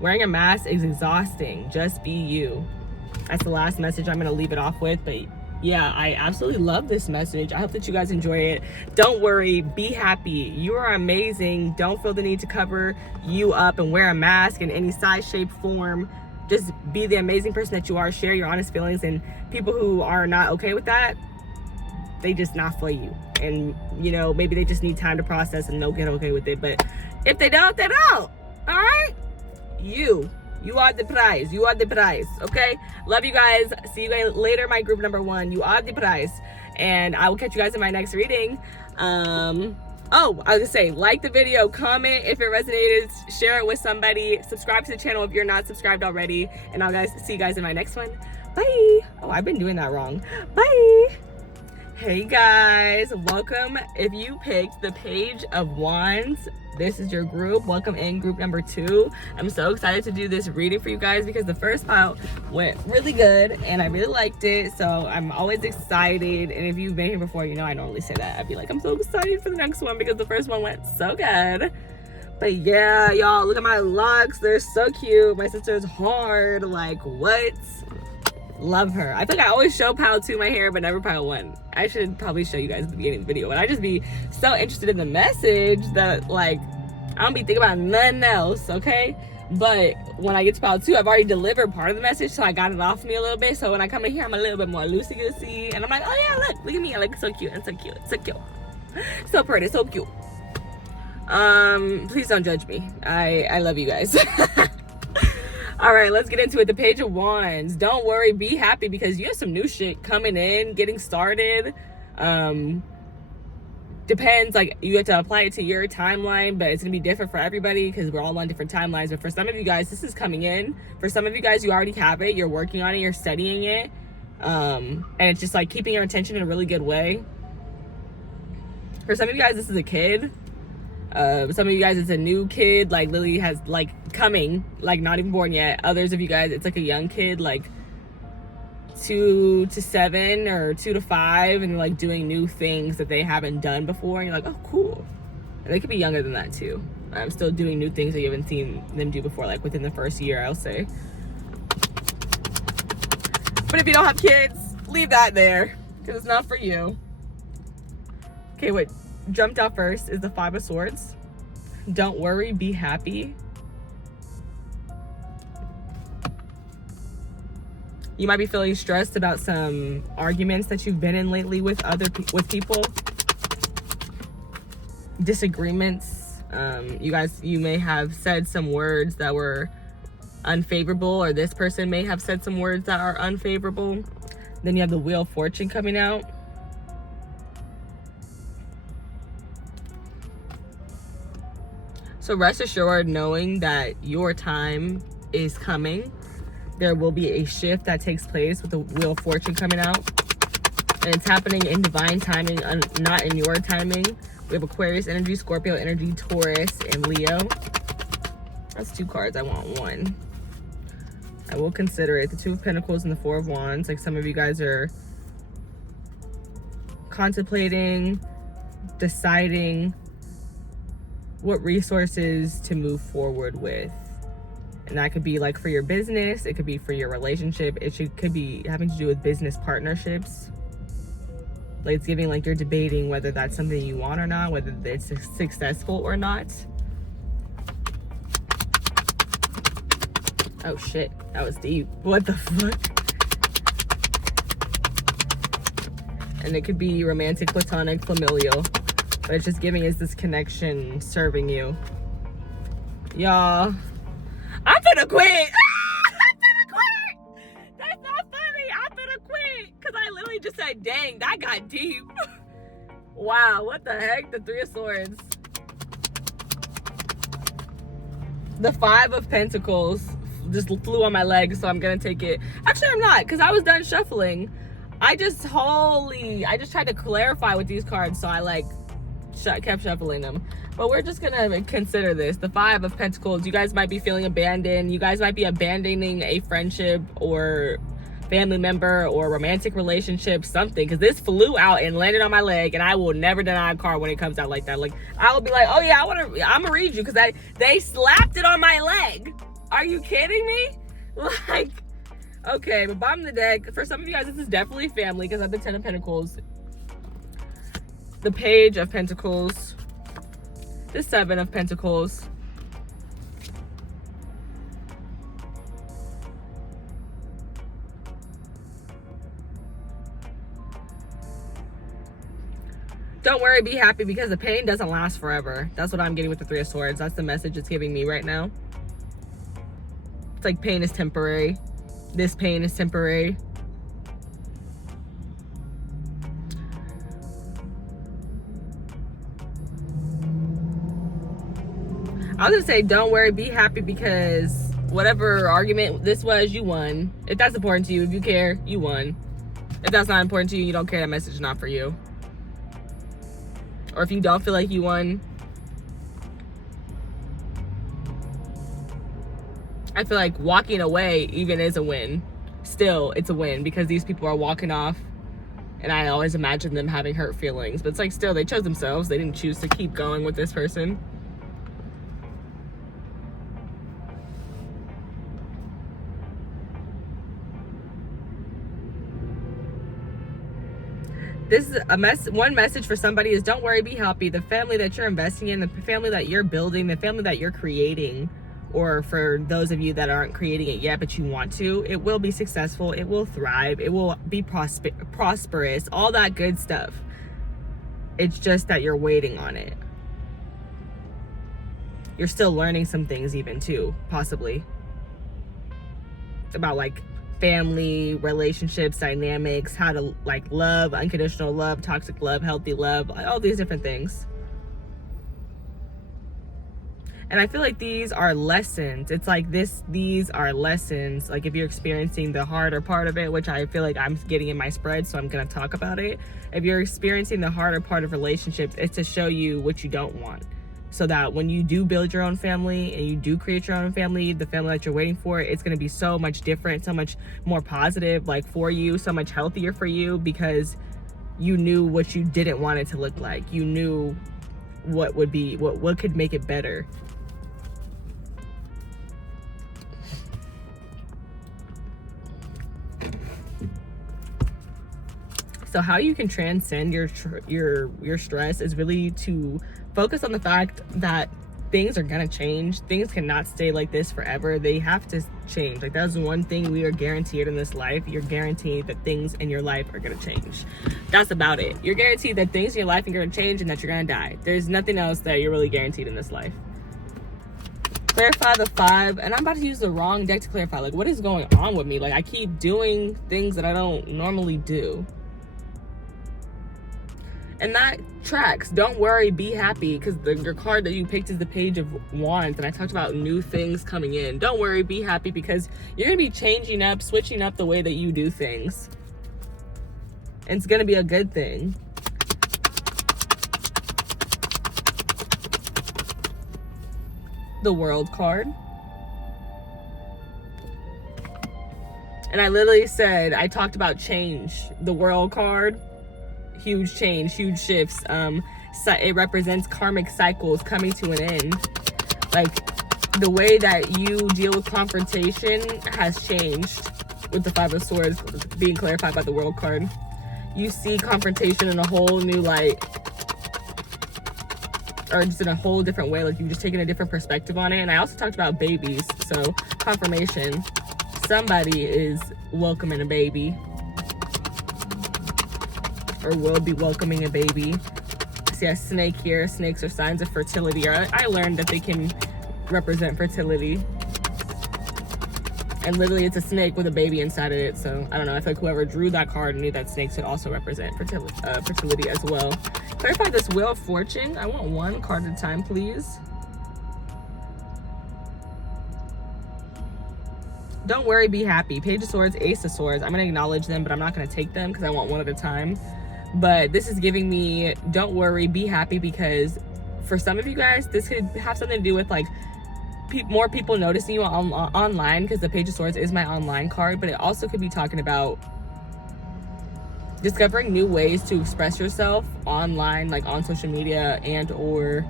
Wearing a mask is exhausting. Just be you. That's the last message I'm going to leave it off with. But yeah, I absolutely love this message. I hope that you guys enjoy it. Don't worry. Be happy. You are amazing. Don't feel the need to cover you up and wear a mask in any size, shape, form. Just be the amazing person that you are. Share your honest feelings. And people who are not okay with that, they just not for you. And, you know, maybe they just need time to process and they'll get okay with it. But if they don't, they don't. All right? You are the prize. You are the prize. Okay, love you guys. See you guys later. My group number 1, you are the prize, and I will catch you guys in my next reading. Oh, I was gonna say, like the video, comment if it resonated, share it with somebody, subscribe to the channel if you're not subscribed already, and I'll see you guys in my next one. Bye. Oh, I've been doing that wrong. Bye. Hey guys, welcome. If you picked the Page of Wands, this is your group. Welcome in group number 2. I'm so excited to do this reading for you guys because the first pile went really good and I really liked it. So I'm always excited. And if you've been here before, you know I normally say that. I'd be like, I'm so excited for the next one because the first one went so good. But yeah, y'all, look at my locks. They're so cute. My sister's hard. Like, what? Love her. I think I always show pile 2 my hair, but never pile 1. I should probably show you guys at the beginning of the video. But I just be so interested in the message that, like, I don't be thinking about nothing else, okay? But when I get to pile 2, I've already delivered part of the message, so I got it off me a little bit. So when I come in here, I'm a little bit more loosey-goosey. And I'm like, oh yeah, look at me. I look so cute and so cute. So cute. So pretty, so cute. Please don't judge me. I love you guys. All right, let's get into it. The Page of Wands. Don't worry, be happy because you have some new shit coming in, getting started. Depends, like, you have to apply it to your timeline, but it's gonna be different for everybody because we're all on different timelines. But for some of you guys, this is coming in. For some of you guys, you already have it, you're working on it, you're studying it. And it's just like keeping your attention in a really good way. For some of you guys, this is a kid. Some of you guys, it's a new kid, like Lily has like coming, like not even born yet. Others of you guys, it's like a young kid, like 2 to 7 or 2 to 5, and they're like doing new things that they haven't done before, and you're like, oh cool. And they could be younger than that too. I'm still doing new things that you haven't seen them do before, like within the first year, I'll say. But if you don't have kids, leave that there, because it's not for you. Okay, what jumped out first is the 5 of Swords. Don't worry, be happy. You might be feeling stressed about some arguments that you've been in lately with with people. Disagreements. You may have said some words that were unfavorable, or this person may have said some words that are unfavorable. Then you have the Wheel of Fortune coming out. So rest assured, knowing that your time is coming. There will be a shift that takes place with the Wheel of Fortune coming out. And it's happening in divine timing, not in your timing. We have Aquarius energy, Scorpio energy, Taurus, and Leo. That's 2 cards. I want 1. I will consider it. The 2 of Pentacles and the 4 of Wands. Like some of you guys are contemplating, deciding what resources to move forward with. And that could be like for your business. It could be for your relationship. Could be having to do with business partnerships. Like it's giving like you're debating whether that's something you want or not, whether it's successful or not. Oh shit, that was deep. What the fuck? And it could be romantic, platonic, familial. But it's just giving us this connection serving you. Y'all, I'm finna quit. I'm finna quit. That's not funny. I'm finna quit. Because I literally just said, dang, that got deep. Wow, what the heck? The 3 of Swords. The 5 of Pentacles just flew on my leg, so I'm going to take it. Actually, I'm not, because I was done shuffling. I just tried to clarify with these cards, so I kept shuffling them. But we're just gonna consider this. The 5 of Pentacles. You guys might be feeling abandoned. You guys might be abandoning a friendship or family member or romantic relationship, something. Because this flew out and landed on my leg, and I will never deny a card when it comes out like that. Like I will be like, oh yeah, I'm gonna read you, because they slapped it on my leg. Are you kidding me? Like, okay, but bottom of the deck, for some of you guys, this is definitely family, because I have the 10 of Pentacles, the Page of Pentacles, the 7 of Pentacles, don't worry, be happy, because the pain doesn't last forever. That's what I'm getting with the 3 of Swords. That's the message it's giving me right now. It's like pain is temporary. This pain is temporary. I was gonna say, don't worry, be happy, because whatever argument this was, you won. If that's important to you, if you care, you won. If that's not important to you, you don't care, that message is not for you. Or if you don't feel like you won, I feel like walking away even is a win. Still, it's a win, because these people are walking off, and I always imagine them having hurt feelings. But it's like, still, they chose themselves. They didn't choose to keep going with this person. This is one message for somebody is, don't worry, be happy. The family that you're investing in, the family that you're building, the family that you're creating, or for those of you that aren't creating it yet but you want to, it will be successful, it will thrive, it will be prosperous, all that good stuff. It's just that you're waiting on it. You're still learning some things even too, possibly. About like family, relationships, dynamics, how to like love, unconditional love, toxic love, healthy love, all these different things. And I feel like these are lessons. It's like these are lessons. Like if you're experiencing the harder part of it, which I feel like I'm getting in my spread, so I'm gonna talk about it. If you're experiencing the harder part of relationships, it's to show you what you don't want. so that when you do build your own family and you do create your own family, the family that you're waiting for, it's going to be so much different, so much more positive, like for you, so much healthier for you, because you knew what you didn't want it to look like. You knew what would be, what could make it better. So how you can transcend your stress is really to focus on the fact that things are gonna change. Things cannot stay like this forever. They have to change. Like, that's one thing we are guaranteed in this life. You're guaranteed that things in your life are gonna change. That's about it. You're guaranteed that things in your life are gonna change and that you're gonna die. There's nothing else that you're really guaranteed in this life. Clarify the 5, and I'm about to use the wrong deck to clarify. Like, what is going on with me? Like, I keep doing things that I don't normally do. And that tracks. Don't worry, be happy, because your card that you picked is the Page of Wands, and I talked about new things coming in. Don't worry, be happy, because you're going to be changing up, switching up the way that you do things. And it's going to be a good thing. The World card. And I literally said, I talked about change. The World card. Huge change, huge shifts. It represents karmic cycles coming to an end. Like, the way that you deal with confrontation has changed with the 5 of Swords being clarified by the World card. You see confrontation in a whole new light, or just in a whole different way. Like, you've just taken a different perspective on it. And I also talked about babies. So confirmation, somebody is welcoming a baby, or will be welcoming a baby. I see a snake here. Snakes are signs of fertility. I learned that they can represent fertility. And literally it's a snake with a baby inside of it. So I don't know. I feel like whoever drew that card knew that snakes could also represent fertility as well. Clarify this Wheel of Fortune. I want one card at a time, please. Don't worry, be happy. Page of Swords, Ace of Swords. I'm going to acknowledge them, but I'm not going to take them because I want one at a time. But this is giving me, don't worry, be happy, because for some of you guys, this could have something to do with, like, more people noticing you online, because the Page of Swords is my online card, but it also could be talking about discovering new ways to express yourself online, like on social media and or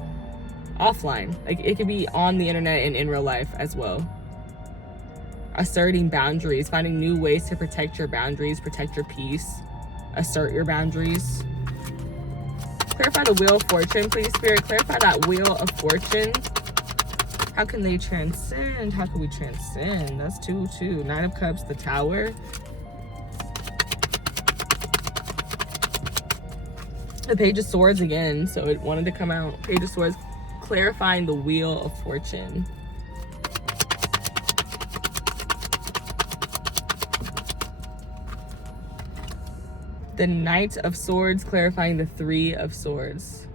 offline. Like, it could be on the internet and in real life as well. Asserting boundaries, finding new ways to protect your boundaries, protect your peace. Assert your boundaries. Clarify the Wheel of Fortune, please, Spirit. Clarify that Wheel of Fortune. How can they transcend? How can we transcend? That's 2-2. 9 of Cups, the Tower. The Page of Swords again, so it wanted to come out. Page of Swords, clarifying the Wheel of Fortune. The Knight of Swords, clarifying the 3 of Swords.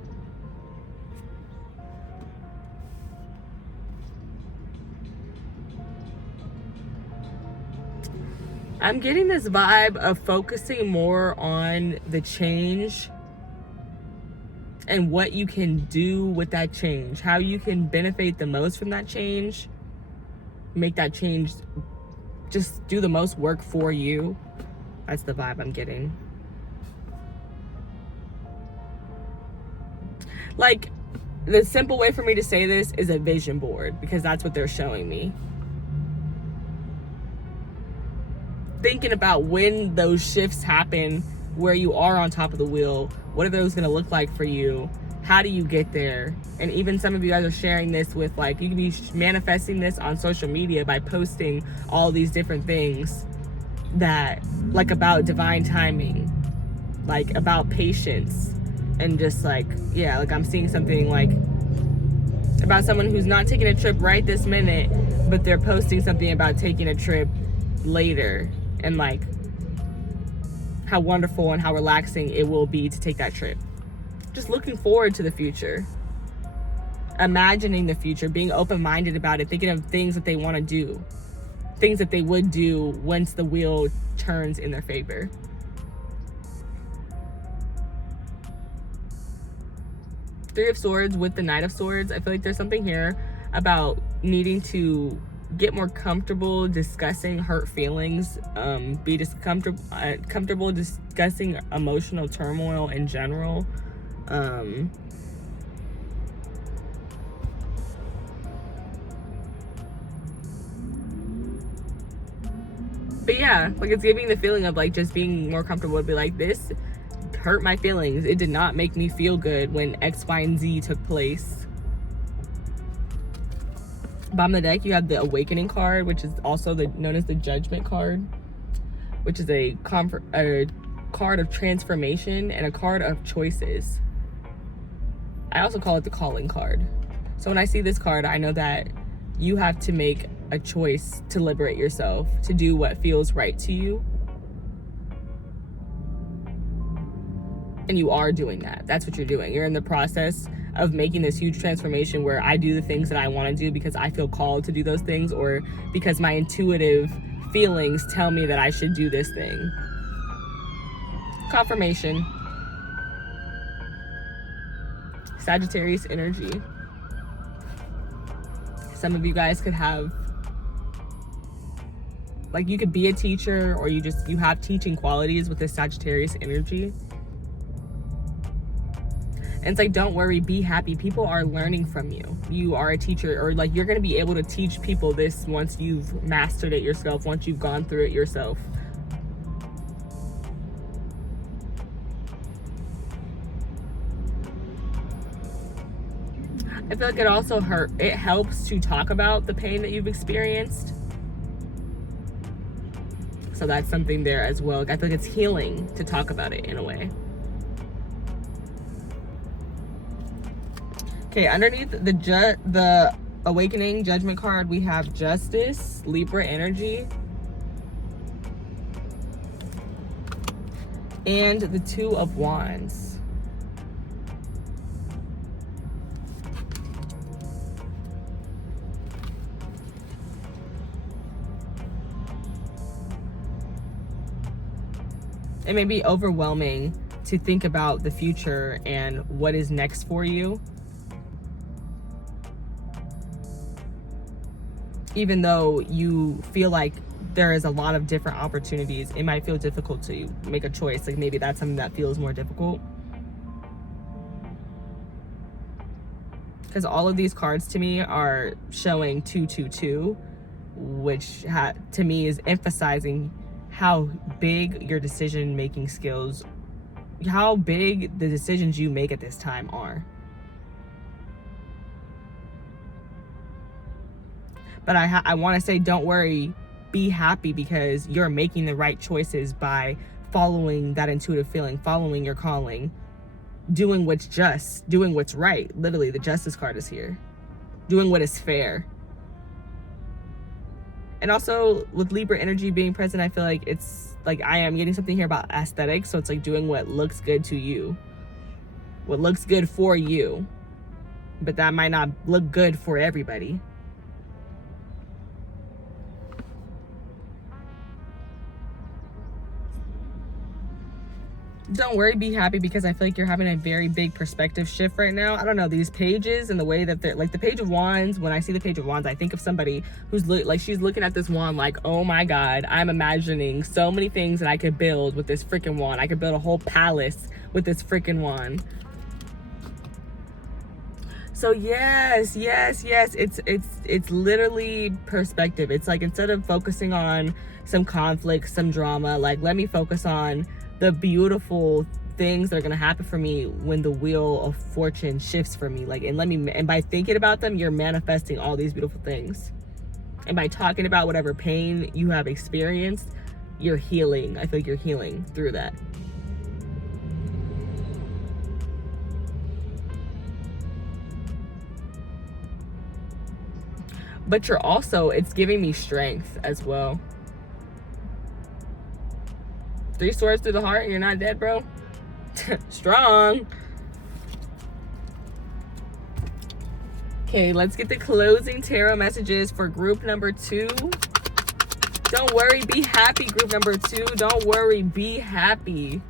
I'm getting this vibe of focusing more on the change and what you can do with that change, how you can benefit the most from that change, make that change just do the most work for you. That's the vibe I'm getting. Like, the simple way for me to say this is a vision board, because that's what they're showing me. Thinking about when those shifts happen, where you are on top of the wheel, what are those going to look like for you? How do you get there? And even some of you guys are sharing this with, like, you can be manifesting this on social media by posting all these different things that, like, about divine timing, like about patience, and just like, yeah, like I'm seeing something like about someone who's not taking a trip right this minute, but they're posting something about taking a trip later, and like how wonderful and how relaxing it will be to take that trip. Just looking forward to the future, imagining the future, being open-minded about it, thinking of things that they want to do, things that they would do once the wheel turns in their favor. Three of Swords with the Knight of Swords. I feel like there's something here about needing to get more comfortable discussing hurt feelings, be comfortable discussing emotional turmoil in general. But yeah, like it's giving the feeling of like just being more comfortable to be like, this hurt my feelings. It did not make me feel good when X, Y, and Z took place. Bottom of the deck, you have the Awakening card, which is also known as the Judgment card, which is a card of transformation and a card of choices. I also call it the Calling card. So when I see this card, I know that you have to make a choice to liberate yourself, to do what feels right to you. And you are doing that. That's what you're doing. You're in the process of making this huge transformation where I do the things that I want to do because I feel called to do those things, or because my intuitive feelings tell me that I should do this thing. Confirmation. Sagittarius energy. Some of you guys could have, like, you could be a teacher, or you have teaching qualities with this Sagittarius energy. And it's like, don't worry, be happy. People are learning from you. You are a teacher, or like you're going to be able to teach people this once you've mastered it yourself, once you've gone through it yourself. I feel like it helps to talk about the pain that you've experienced. So that's something there as well. I feel like it's healing to talk about it in a way. Okay, underneath the Awakening Judgment card, we have Justice, Libra energy, and the Two of Wands. It may be overwhelming to think about the future and what is next for you. Even though you feel like there is a lot of different opportunities, it might feel difficult to make a choice. Like maybe that's something that feels more difficult. Because all of these cards to me are showing 222, which to me is emphasizing how big your decision-making skills, how big the decisions you make at this time are. But I want to say, don't worry, be happy, because you're making the right choices by following that intuitive feeling, following your calling, doing what's just, doing what's right. Literally, the Justice card is here. Doing what is fair. And also with Libra energy being present, I feel like it's like I am getting something here about aesthetics. So it's like doing what looks good to you, what looks good for you, but that might not look good for everybody. Don't worry, be happy, because I feel like you're having a very big perspective shift right now. I don't know, these pages and the way that they're like, the Page of Wands, when I see the Page of Wands, I think of somebody who's like, she's looking at this wand like, oh my God, I'm imagining so many things that I could build with this freaking wand. I could build a whole palace with this freaking wand. So yes, it's literally perspective. It's like, instead of focusing on some conflict, some drama, like let me focus on the beautiful things that are gonna happen for me when the wheel of fortune shifts for me. Like, and by thinking about them, you're manifesting all these beautiful things. And by talking about whatever pain you have experienced, you're healing. I feel like you're healing through that. But you're also, it's giving me strength as well. 3 swords through the heart and you're not dead, bro. Strong. Okay, let's get the closing tarot messages for group number 2. Don't worry, be happy, group number 2. Don't worry, be happy.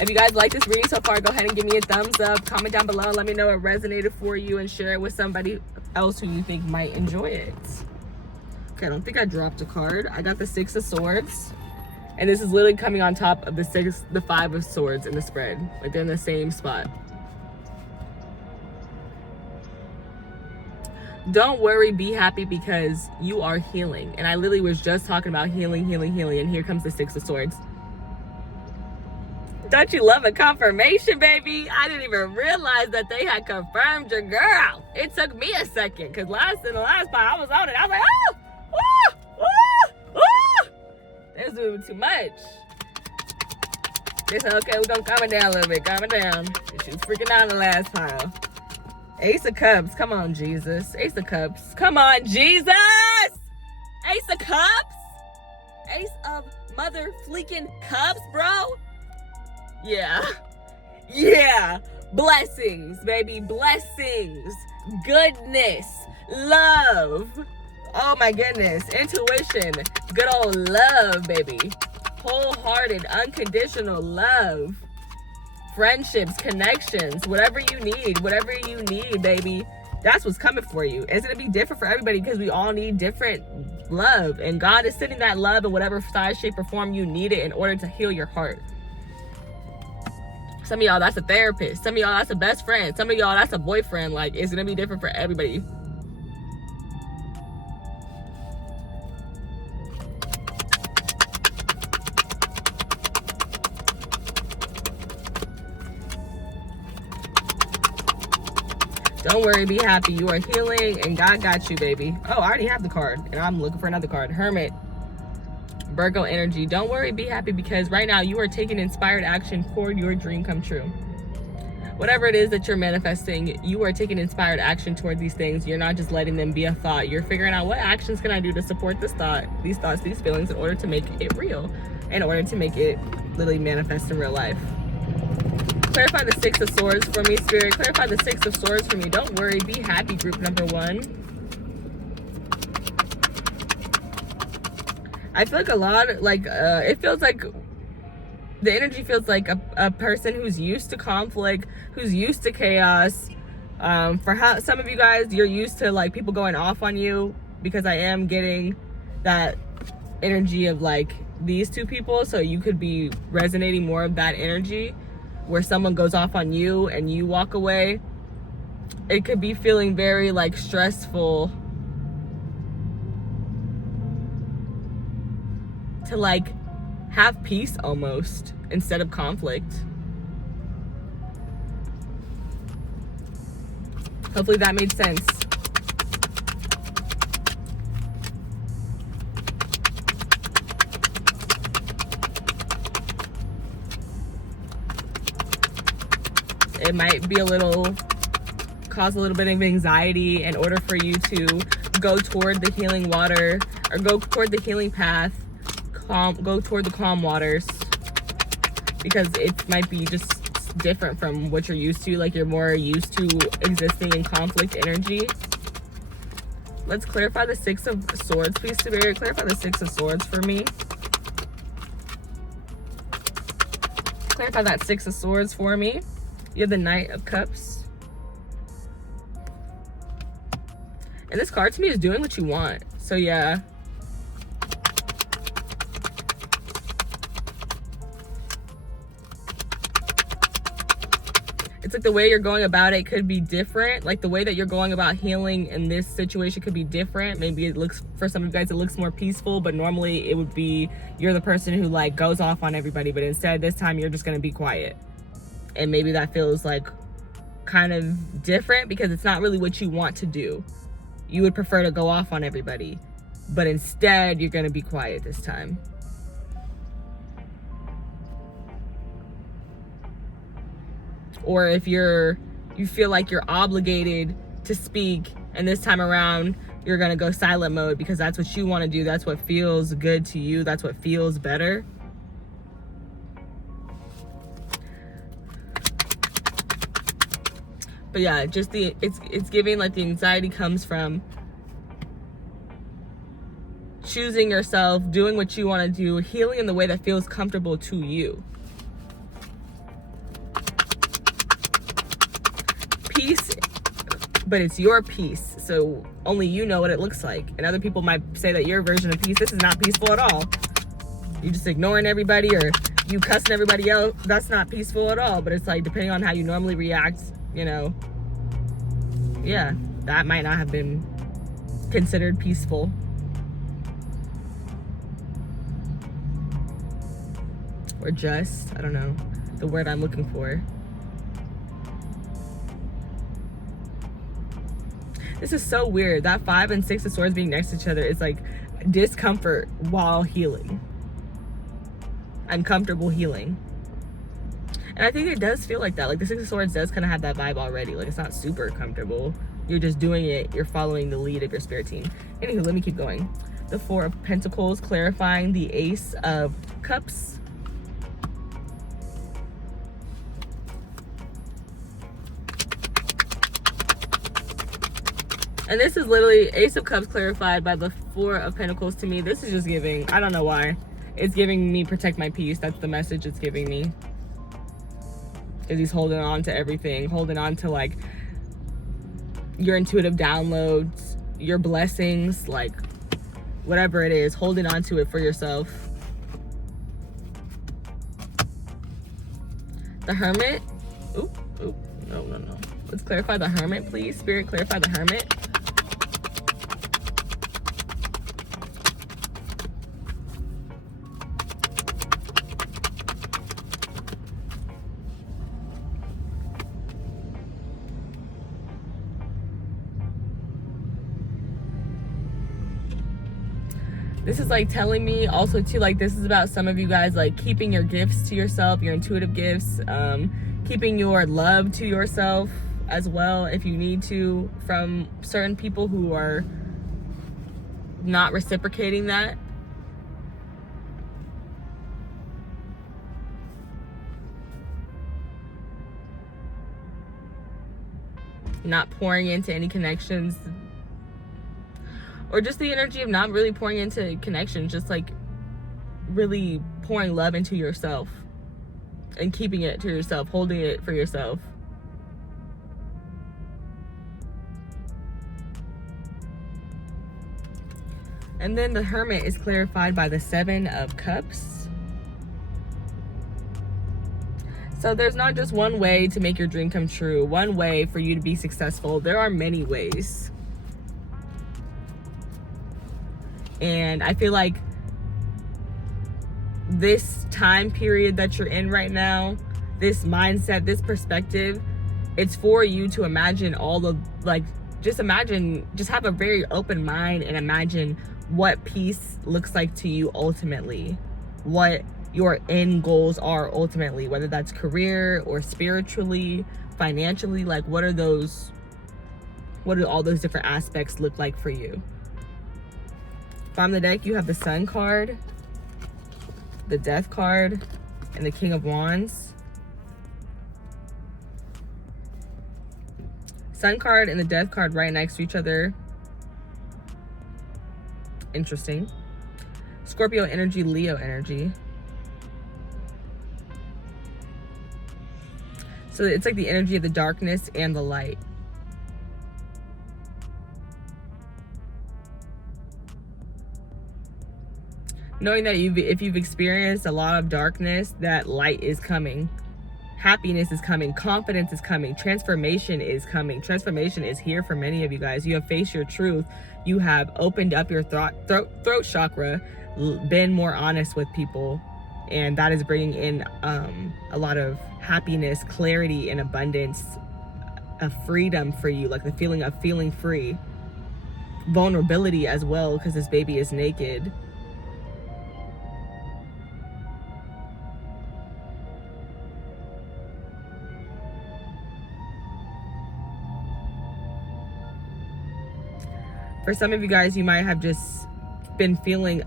If you guys like this reading so far, go ahead and give me a thumbs up. Comment down below and let me know it resonated for you, and share it with somebody else who you think might enjoy it. Okay, I don't think I dropped a card. I got the Six of Swords. And this is literally coming on top of the Five of Swords in the spread. Like, they're in the same spot. Don't worry, be happy, because you are healing. And I literally was just talking about healing, healing, healing. And here comes the Six of Swords. Don't you love a confirmation, baby? I didn't even realize that they had confirmed your girl. It took me a second, because in the last part, I was on it. I was like, oh! Oh! Oh! Oh! They're doing too much. They said, okay, we're going to calm it down a little bit. Calm it down. She was freaking out in the last pile. Ace of Cups. Come on, Jesus. Ace of Cups. Come on, Jesus! Ace of Cups? Ace of mother fleeking cups, bro? Yeah. Yeah. Blessings, baby. Blessings. Goodness. Love. Oh my goodness. Intuition. Good old love, baby. Wholehearted, unconditional love. Friendships, connections, whatever you need, baby. That's what's coming for you. It's going to be different for everybody, because we all need different love. And God is sending that love in whatever size, shape, or form you need it in order to heal your heart. Some of y'all, that's a therapist. Some of y'all, that's a best friend. Some of y'all, that's a boyfriend. Like, it's going to be different for everybody. Don't worry, be happy. You are healing and God got you, baby. Oh, I already have the card and I'm looking for another card. Hermit. Virgo energy. Don't worry, be happy, because right now you are taking inspired action toward your dream come true. Whatever it is that you're manifesting, you are taking inspired action toward these things. You're not just letting them be a thought. You're figuring out, what actions can I do to support this thought, these thoughts, these feelings, in order to make it real, in order to make it literally manifest in real life. Clarify the Six of Swords for me, Spirit. Clarify the Six of Swords for me. Don't worry, be happy, group number one. I feel like a lot, it feels like the energy feels like a person who's used to conflict, who's used to chaos. For some of you guys, you're used to like people going off on you, because I am getting that energy of like these two people. So you could be resonating more of that energy, where someone goes off on you and you walk away. It could be feeling very like stressful to like have peace almost instead of conflict. Hopefully that made sense. It might be cause a little bit of anxiety in order for you to go toward the healing water, or go toward the healing path, go toward the calm waters, because it might be just different from what you're used to. Like, you're more used to existing in conflict energy. Let's clarify the Six of Swords, please, Spirit. Clarify the Six of Swords for me. Clarify that Six of Swords for me. You have the Knight of Cups. And this card to me is doing what you want. So yeah. It's like the way you're going about it could be different. Like the way that you're going about healing in this situation could be different. Maybe it looks, for some of you guys, it looks more peaceful, but normally it would be you're the person who like goes off on everybody, but instead this time you're just gonna be quiet. And maybe that feels like kind of different, because it's not really what you want to do. You would prefer to go off on everybody, but instead you're gonna be quiet this time. Or if you feel like you're obligated to speak, and this time around you're gonna go silent mode, because that's what you want to do. That's what feels good to you. That's what feels better. But yeah, just it's giving like the anxiety comes from choosing yourself, doing what you want to do, healing in the way that feels comfortable to you. peace, but it's your peace. So only you know what it looks like. And other people might say that your version of peace, this is not peaceful at all. You just ignoring everybody or you cussing everybody out. That's not peaceful at all. But it's like, depending on how you normally react, you know, yeah, that might not have been considered peaceful. Or just, I don't know the word I'm looking for. This is so weird. That 5 and 6 of swords being next to each other is like discomfort while healing. Uncomfortable healing. And I think it does feel like that. Like the 6 of swords does kind of have that vibe already. Like it's not super comfortable. You're just doing it. You're following the lead of your spirit team. Anywho, let me keep going. The 4 of Pentacles clarifying the Ace of Cups. And this is literally Ace of Cups clarified by the 4 of Pentacles to me. This is just giving, I don't know why. It's giving me protect my peace. That's the message it's giving me. Because he's holding on to everything. Holding on to like your intuitive downloads, your blessings, like whatever it is. Holding on to it for yourself. The Hermit. Oop, no. Let's clarify the Hermit, please. Spirit, clarify the Hermit. This is like telling me also too, like this is about some of you guys like keeping your gifts to yourself, your intuitive gifts, keeping your love to yourself as well if you need to, from certain people who are not reciprocating that. Not pouring into any connections, or just the energy of not really pouring into connections, just like really pouring love into yourself and keeping it to yourself, holding it for yourself. And then the Hermit is clarified by the 7 of Cups. So there's not just one way to make your dream come true, one way for you to be successful. There are many ways. And I feel like this time period that you're in right now, this mindset, this perspective, it's for you to imagine all the, like, just imagine, just have a very open mind and imagine what peace looks like to you ultimately, what your end goals are ultimately, whether that's career or spiritually, financially. Like what do all those different aspects look like for you? From the deck, you have the Sun card, the Death card, and the King of Wands. Sun card and the Death card right next to each other. Interesting. Scorpio energy, Leo energy. So it's like the energy of the darkness and the light. Knowing that if you've experienced a lot of darkness, that light is coming. Happiness is coming. Confidence is coming. Transformation is coming. Transformation is here for many of you guys. You have faced your truth. You have opened up your throat chakra, been more honest with people. And that is bringing in a lot of happiness, clarity, and abundance, a freedom for you, like the feeling of feeling free. Vulnerability as well, because this baby is naked. For some of you guys, you might have just been feeling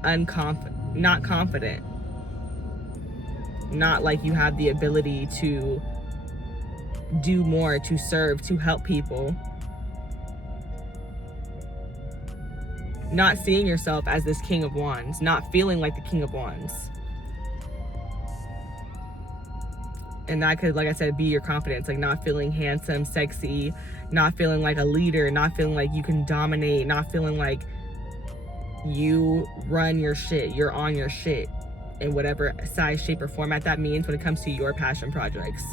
not confident. Not like you have the ability to do more, to serve, to help people. Not seeing yourself as this King of Wands, not feeling like the King of Wands. And that could, like I said, be your confidence, like not feeling handsome, sexy, not feeling like a leader, not feeling like you can dominate, not feeling like you run your shit, you're on your shit in whatever size, shape, or format that means when it comes to your passion projects.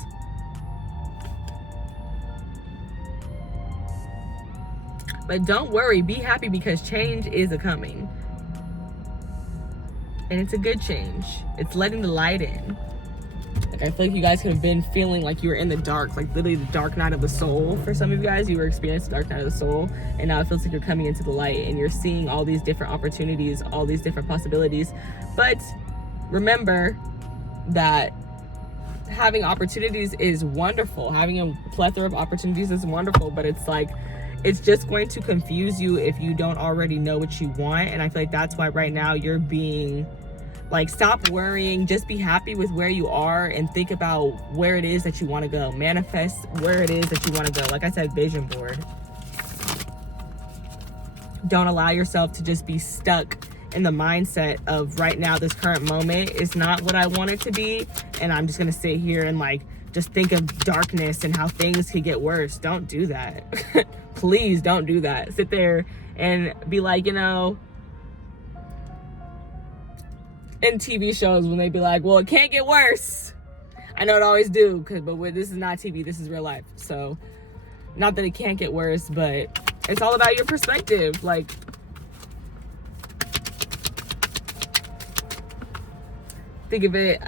But don't worry, be happy, because change is a-coming. And it's a good change. It's letting the light in. Like, I feel like you guys could have been feeling like you were in the dark, like literally the dark night of the soul. For some of you guys, you were experiencing the dark night of the soul, and now it feels like you're coming into the light and you're seeing all these different opportunities, all these different possibilities. But remember that having opportunities is wonderful. Having a plethora of opportunities is wonderful, but it's like, it's just going to confuse you if you don't already know what you want. And I feel like that's why right now you're being like, stop worrying, just be happy with where you are and think about where it is that you want to go. Manifest where it is that you want to go. Like I said, vision board. Don't allow yourself to just be stuck in the mindset of right now, this current moment is not what I want it to be, and I'm just going to sit here and like just think of darkness and how things could get worse. Don't do that. Please don't do that. Sit there and be like, you know, in TV shows when they be like, well, it can't get worse. I know it always do, but this is not TV, this is real life. So not that it can't get worse, but it's all about your perspective. Like, think of it,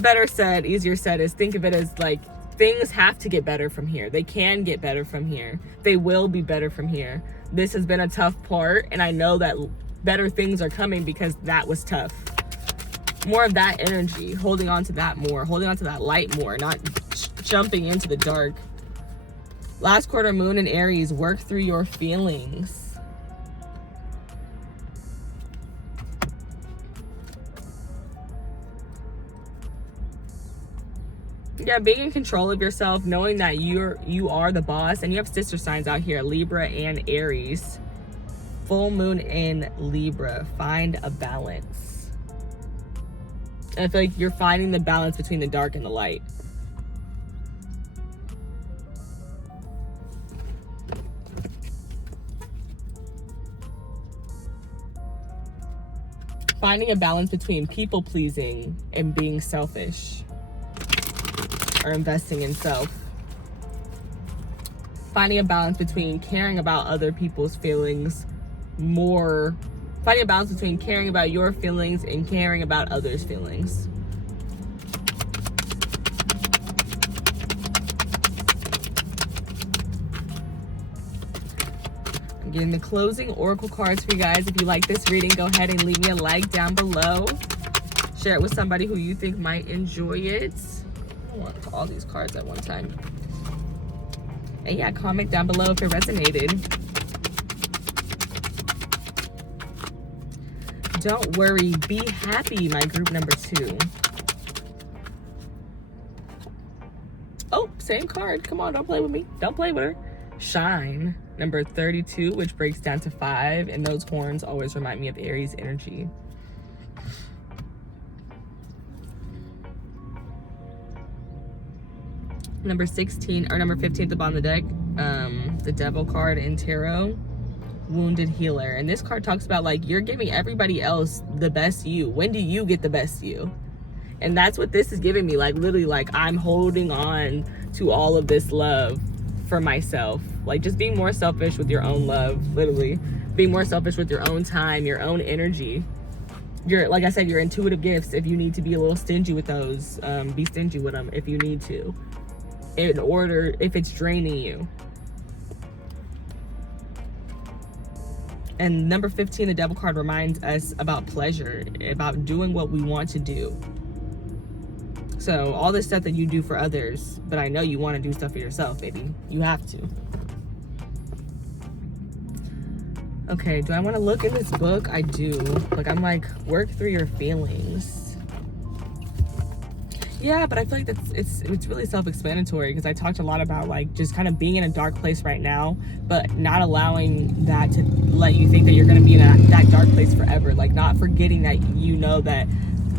better said, easier said, is think of it as like, things have to get better from here. They can get better from here. They will be better from here. This has been a tough part, and I know that better things are coming because that was tough. More of that energy, holding on to that more, holding on to that light more, not jumping into the dark. Last quarter moon in Aries, work through your feelings. Yeah, being in control of yourself, knowing that you are the boss, and you have sister signs out here, Libra and Aries. Full moon in Libra. Find a balance. And I feel like you're finding the balance between the dark and the light. Finding a balance between people pleasing and being selfish, or investing in self. Finding a balance between caring about other people's feelings more, finding a balance between caring about your feelings and caring about others' feelings. I'm getting the closing oracle cards for you guys. If you like this reading, go ahead and leave me a like down below. Share it with somebody who you think might enjoy it. I don't want all these cards at one time. And yeah, comment down below if it resonated. Don't worry, be happy, my group number 2. Oh, same card. Come on, don't play with me. Don't play with her. Shine, number 32, which breaks down to 5. And those horns always remind me of Aries energy. Number 16, or number 15 at the bottom of the deck, the Devil card in Tarot. Wounded healer. And this card talks about like, you're giving everybody else the best you. When do you get the best you? And that's what this is giving me. Like, literally, like, I'm holding on to all of this love for myself. Like, just being more selfish with your own love. Literally being more selfish with your own time, your own energy. Your, like I said, your intuitive gifts. If you need to be a little stingy with those, be stingy with them if you need to, in order, if it's draining you. And number 15, the Devil card, reminds us about pleasure, about doing what we want to do. So all this stuff that you do for others, but I know you want to do stuff for yourself, baby. You have to. Okay, do I want to look in this book? I do. Like, I'm like, work through your feelings. Yeah, but I feel like it's really self-explanatory, because I talked a lot about like just kind of being in a dark place right now, but not allowing that to let you think that you're going to be in that dark place forever. Like, not forgetting that you know that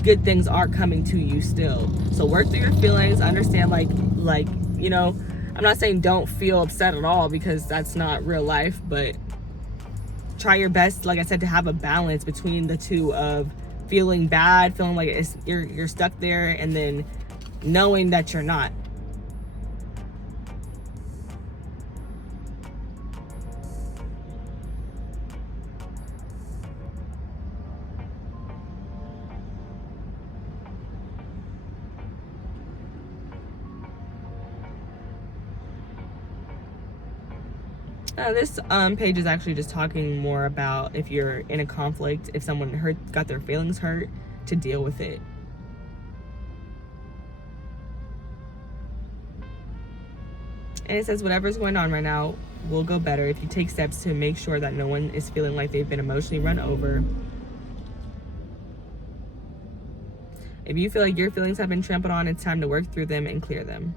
good things are coming to you still. So work through your feelings. Understand, like, you know, I'm not saying don't feel upset at all, because that's not real life, but try your best, like I said, to have a balance between the two of feeling bad, feeling like you're stuck there, and then knowing that you're not. This page is actually just talking more about if you're in a conflict, if someone got their feelings hurt, to deal with it. And it says whatever's going on right now will go better if you take steps to make sure that no one is feeling like they've been emotionally run over. If you feel like your feelings have been trampled on, it's time to work through them and clear them.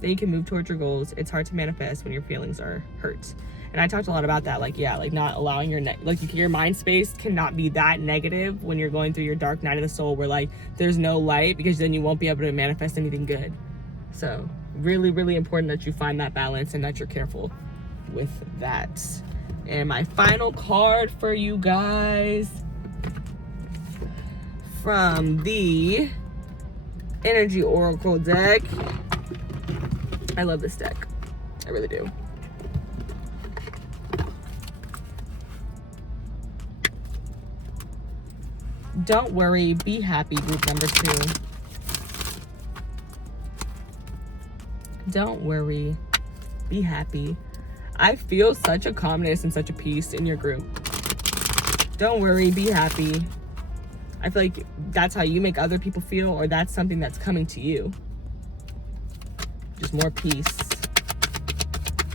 Then you can move towards your goals. It's hard to manifest when your feelings are hurt. And I talked a lot about that, like, yeah, like not allowing your mind space cannot be that negative when you're going through your dark night of the soul, where like there's no light, because then you won't be able to manifest anything good. So really, really important that you find that balance and that you're careful with that. And my final card for you guys from the Energy Oracle deck. I love this deck. I really do. Don't worry, be happy, group number 2. Don't worry, be happy. I feel such a calmness and such a peace in your group. Don't worry, be happy. I feel like that's how you make other people feel, or that's something that's coming to you. Just more peace,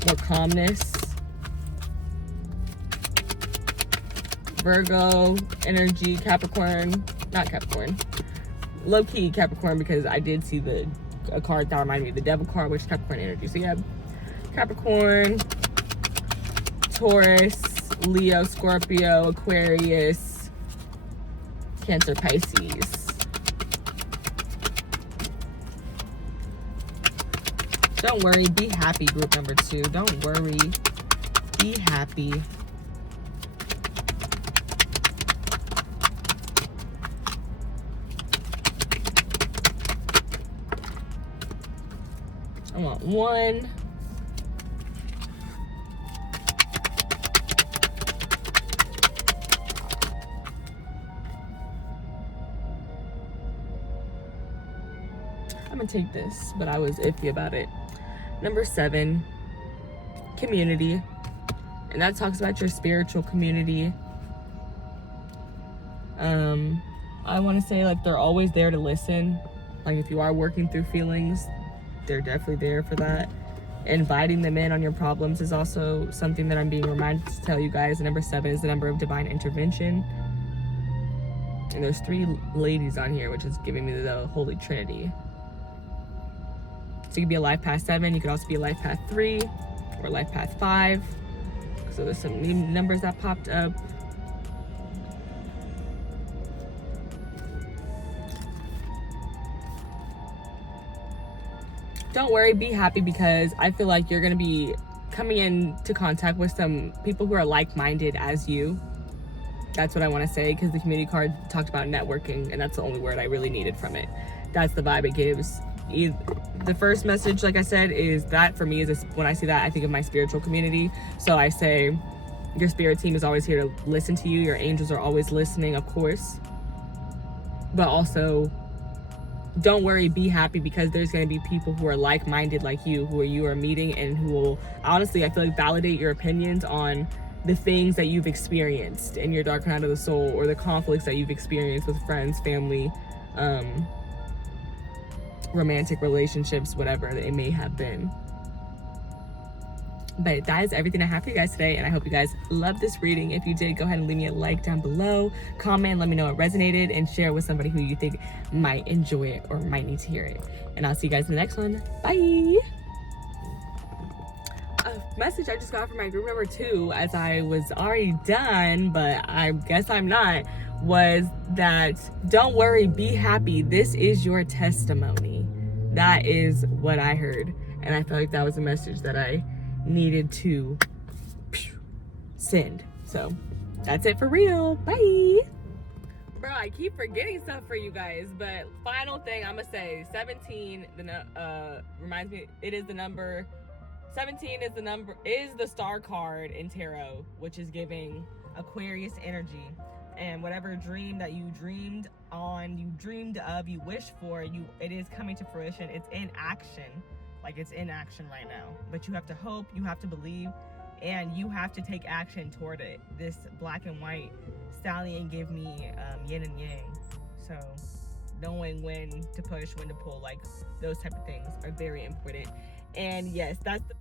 more calmness. Virgo, energy, Capricorn, not Capricorn, low-key Capricorn, because I did see a card that reminded me of the Devil card, which is Capricorn energy. So you have Capricorn, Taurus, Leo, Scorpio, Aquarius, Cancer, Pisces. Don't worry, be happy, group number 2. Don't worry, be happy. I want 1. I'm gonna take this, but I was iffy about it. Number 7, community. And that talks about your spiritual community. I want to say, like, they're always there to listen. Like, if you are working through feelings, they're definitely there for that. Inviting them in on your problems is also something that I'm being reminded to tell you guys. Number 7 is the number of divine intervention. And there's 3 ladies on here, which is giving me the Holy Trinity. So you could be a life path 7. You could also be a life path 3 or life path 5. So there's some new numbers that popped up. Don't worry, be happy, because I feel like you're going to be coming into contact with some people who are like-minded as you. That's what I want to say, because the community card talked about networking, and that's the only word I really needed from it. That's the vibe it gives. The first message, like I said, is that for me is when I see that, I think of my spiritual community. So I say your spirit team is always here to listen to you. Your angels are always listening, of course. But also, don't worry, be happy, because there's going to be people who are like-minded like you are meeting, and who will, honestly, I feel like, validate your opinions on the things that you've experienced in your dark night of the soul, or the conflicts that you've experienced with friends, family, romantic relationships, whatever it may have been. But that is everything I have for you guys today, and I hope you guys loved this reading. If you did, go ahead and leave me a like down below, comment, let me know it resonated, and share it with somebody who you think might enjoy it or might need to hear it. And I'll see you guys in the next one. Bye! A message I just got from my group number 2, as I was already done, but I guess I'm not, was that don't worry, be happy. This is your testimony. That is what I heard. And I felt like that was a message that I needed to send. So that's it for real. Bye. Bro, I keep forgetting stuff for you guys, but final thing I'm gonna say, 17 reminds me, it is the number 17 is the star card in tarot, which is giving Aquarius energy. And whatever dream that you dreamed of, you wished for, it is coming to fruition. It's in action. Like, it's in action right now. But you have to hope, you have to believe, and you have to take action toward it. This black and white stallion gave me yin and yang. So knowing when to push, when to pull, like those type of things are very important. And yes, that's the